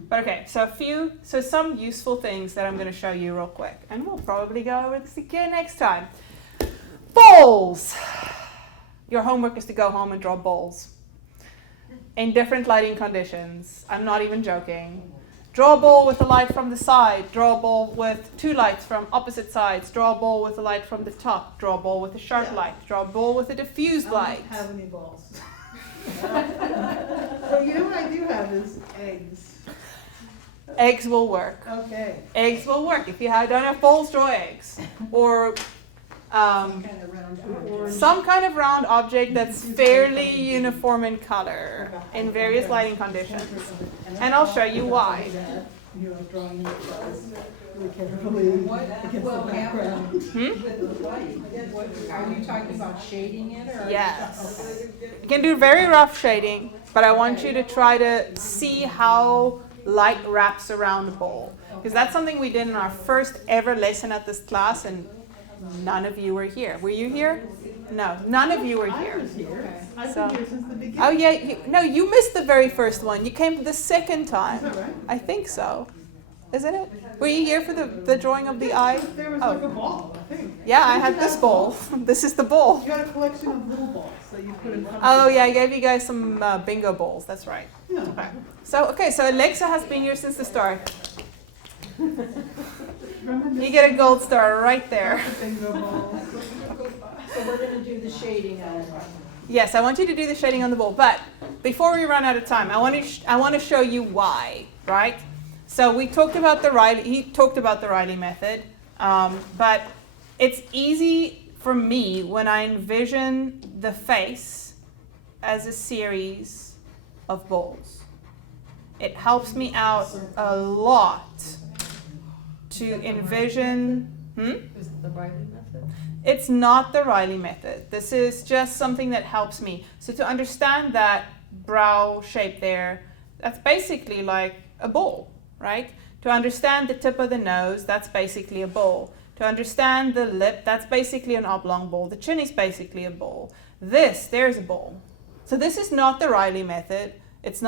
But okay, so some useful things that I'm going to show you real quick. And we'll probably go over this again next time. Balls! Your homework is to go home and draw balls. In different lighting conditions. I'm not even joking. Draw a ball with a light from the side. Draw a ball with two lights from opposite sides. Draw a ball with a light from the top. Draw a ball with a sharp light. Draw a ball with a diffused I light. don't have any balls. But you know what I do have is eggs. Eggs will work. Okay. Eggs will work. If you don't have balls, draw eggs. Or Kind of round object. some kind of round object that's fairly uniform in color in various lighting conditions. And I'll show you why. You know, drawing the flowers really carefully against the will background. with the light? Are you talking about shading it or? Yes. You can do very rough shading, but I want you to try to see how light wraps around a bowl. Because that's something we did in our first ever lesson at this class, and none of you were here. Were you here? No, none of you were I here. was here. I've So- been here since the beginning. Oh yeah, no, you missed the very first one. You came the second Is time. that right? I think so. Isn't it? Were you here for the drawing of the eye? There was Oh. like a ball, I think. Yeah, I had this ball. This is the ball. You had a collection of little balls that you put in. Oh yeah, I gave you guys some bingo balls. That's right. Yeah. Okay. So Alexa has been here since the start. You get a gold star right there. Bingo balls. So we're gonna do the shading on it. Yes, I want you to do the shading on the ball. But before we run out of time, I want to show you why. Right. So we talked about the Riley. He talked about the Riley method, but it's easy for me when I envision the face as a series of balls. It helps me out a lot to envision. Is it the Riley method? It's not the Riley method. This is just something that helps me. So to understand that brow shape there, that's basically like a ball, right? To understand the tip of the nose, that's basically a ball. To understand the lip, that's basically an oblong ball. The chin is basically a ball. There's a ball. So this is not the Riley method. It's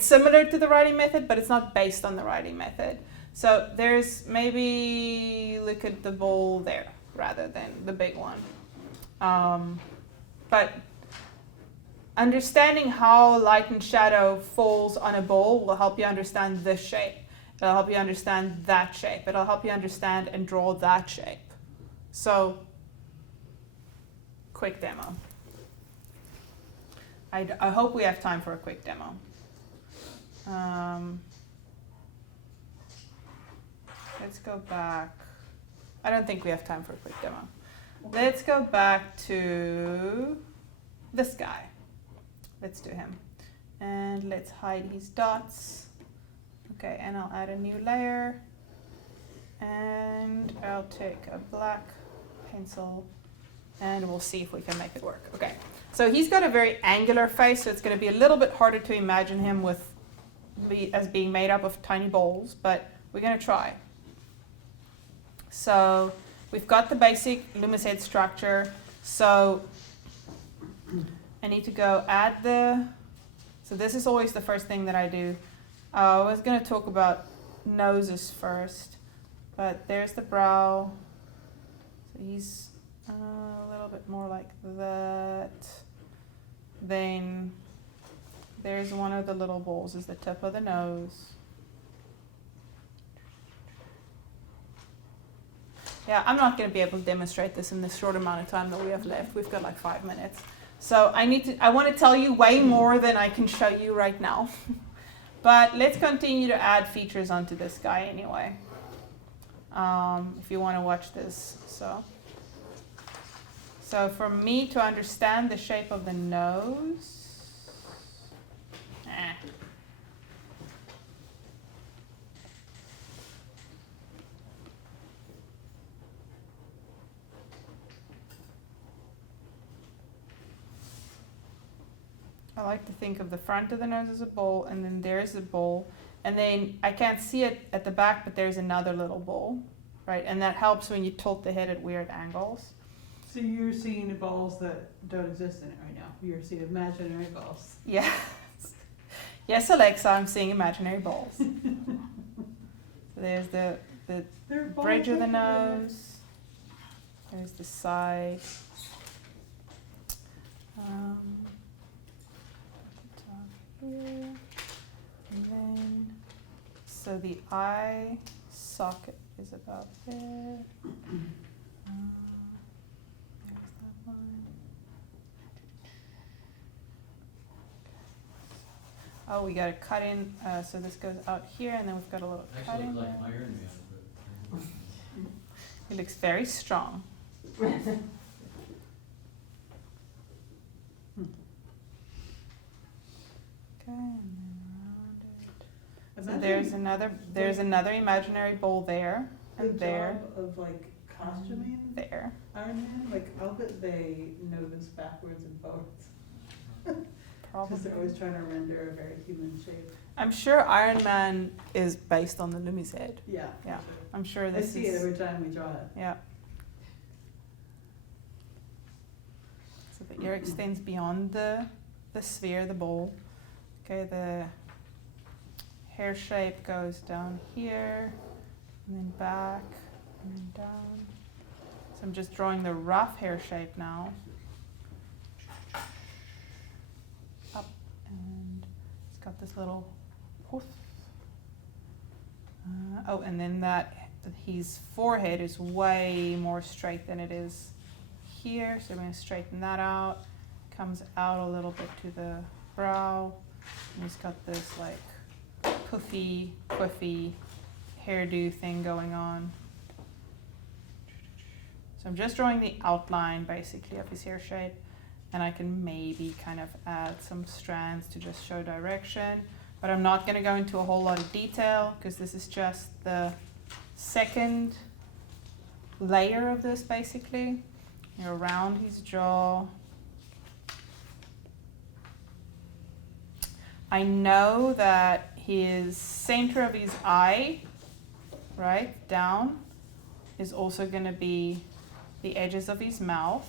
similar to the Riley method, but it's not based on the Riley method. So there's maybe look at the ball there rather than the big one. But understanding how light and shadow falls on a ball will help you understand this shape. It'll help you understand that shape. It'll help you understand and draw that shape. So, quick demo. I hope we have time for a quick demo. Let's go back. I don't think we have time for a quick demo. Let's go back to this guy. Let's do him. And let's hide his dots. Okay, and I'll add a new layer. And I'll take a black pencil and we'll see if we can make it work. Okay, so he's got a very angular face, so it's going to be a little bit harder to imagine him as being made up of tiny balls, but we're going to try. So we've got the basic Loomis head structure. So I need to go add so this is always the first thing that I do. I was going to talk about noses first, but there's the brow. So he's a little bit more like that. Then there's one of the little balls is the tip of the nose. Yeah, I'm not going to be able to demonstrate this in this short amount of time that we have left. We've got like 5 minutes. So I want to tell you way more than I can show you right now. But let's continue to add features onto this guy anyway. If you want to watch this. So for me to understand the shape of the nose, I like to think of the front of the nose as a bowl, and then there's a bowl, and then I can't see it at the back, but there's another little bowl, right? And that helps when you tilt the head at weird angles. So you're seeing balls that don't exist in it right now. You're seeing imaginary balls. Yes. Yes, Alexa, I'm seeing imaginary balls. So there's the They're balls bridge of the everywhere. nose. There's the side. Top here. And then, so the eye socket is about there. There's that one. Oh, we got to cut in. So this goes out here, and then we've got a little cut Actually, in looks like there. Iron Man, but. It looks very strong. Okay, and then around it. So there's another imaginary bowl there, the and there, job of like costuming there. Iron Man. Like I'll bet they know this backwards and forwards because Probably. they're always trying to render a very human shape. I'm sure Iron Man is based on the Loomis head. Yeah. Yeah. I'm sure I this see it is. every time we draw it. Yeah. So the ear extends beyond the sphere, the bowl. Okay, the hair shape goes down here, and then back, and then down. So I'm just drawing the rough hair shape now. Up, and it's got this little hoof. Oh, and then his forehead is way more straight than it is here, so I'm going to straighten that out. Comes out a little bit to the brow, and he's got this like puffy, quiffy hairdo thing going on. So I'm just drawing the outline basically of his hair shape, and I can maybe kind of add some strands to just show direction, but I'm not going to go into a whole lot of detail because this is just the second layer of this basically. You're around his jaw. I know that his center of his eye, right down, is also going to be the edges of his mouth.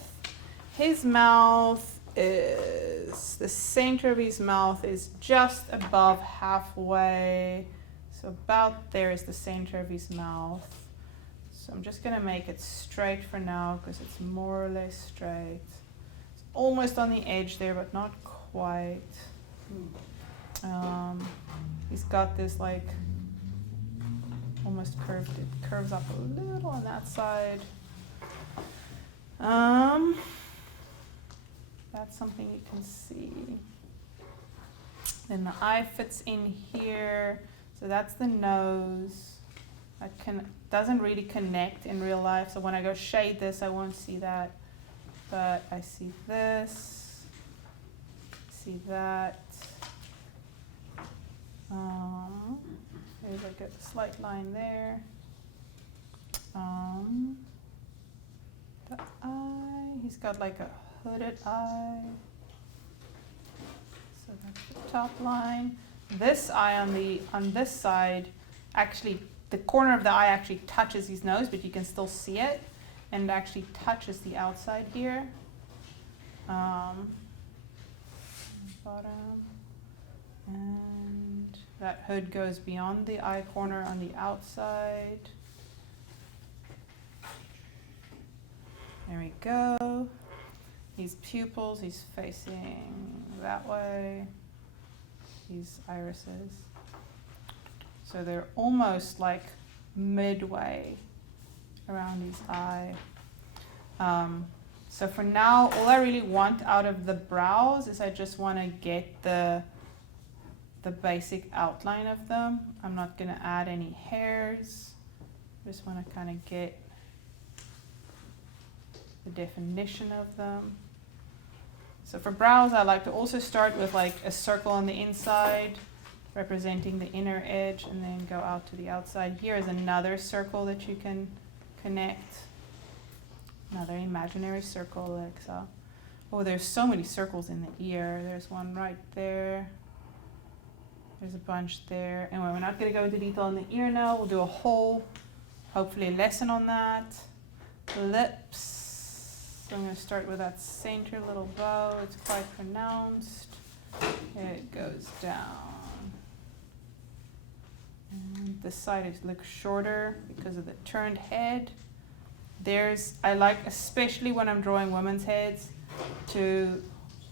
His mouth is, the center of his mouth is just above halfway. So about there is the center of his mouth. So I'm just going to make it straight for now because it's more or less straight. It's almost on the edge there, but not quite. He's got this like almost curved, it curves up a little on that side. That's something you can see. Then the eye fits in here, so that's the nose. Doesn't really connect in real life, so when I go shade this, I won't see that. But I see this, see that. There's like a slight line there. The eye, he's got like a hooded eye. So that's the top line. This eye on this side, actually, the corner of the eye actually touches his nose, but you can still see it, and it actually touches the outside here. Bottom, and that hood goes beyond the eye corner on the outside. There we go. His pupils, he's facing that way. These irises. So they're almost like midway around his eye. So for now, all I really want out of the brows is I just want to get the basic outline of them. I'm not going to add any hairs. Just want to kind of get the definition of them. So for brows, I like to also start with like a circle on the inside representing the inner edge and then go out to the outside. Here is another circle that you can connect. Another imaginary circle, like so. Oh, there's so many circles in the ear. There's one right there. There's a bunch there. Anyway, we're not going to go into detail on the ear now. We'll do a whole, hopefully, lesson on that. Lips. So I'm going to start with that center little bow. It's quite pronounced. It goes down. And this side looks shorter because of the turned head. I like, especially when I'm drawing women's heads, to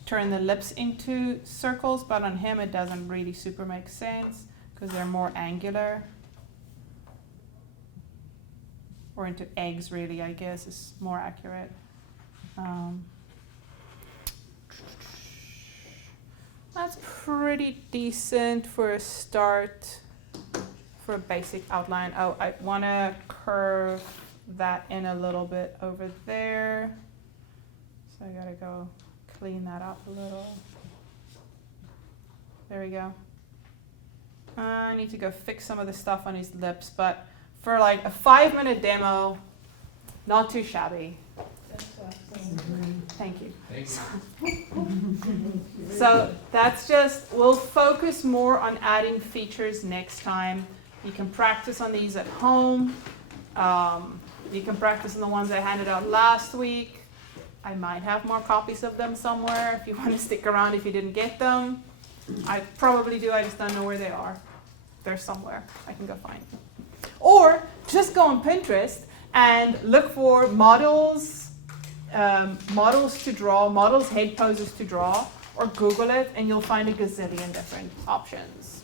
turn the lips into circles, but on him it doesn't really super make sense because they're more angular. Or into eggs, really, I guess, is more accurate. That's pretty decent for a start, for a basic outline. Oh, I want to curve that in a little bit over there. So I gotta go clean that up a little. There we go. I need to go fix some of the stuff on his lips, but for like a 5-minute demo, not too shabby. Thank you. So that's just, we'll focus more on adding features next time. You can practice on these at home. You can practice on the ones I handed out last week. I might have more copies of them somewhere if you want to stick around if you didn't get them. I probably do, I just don't know where they are. They're somewhere, I can go find them. Or just go on Pinterest and look for models, models to draw, models head poses to draw, or Google it and you'll find a gazillion different options.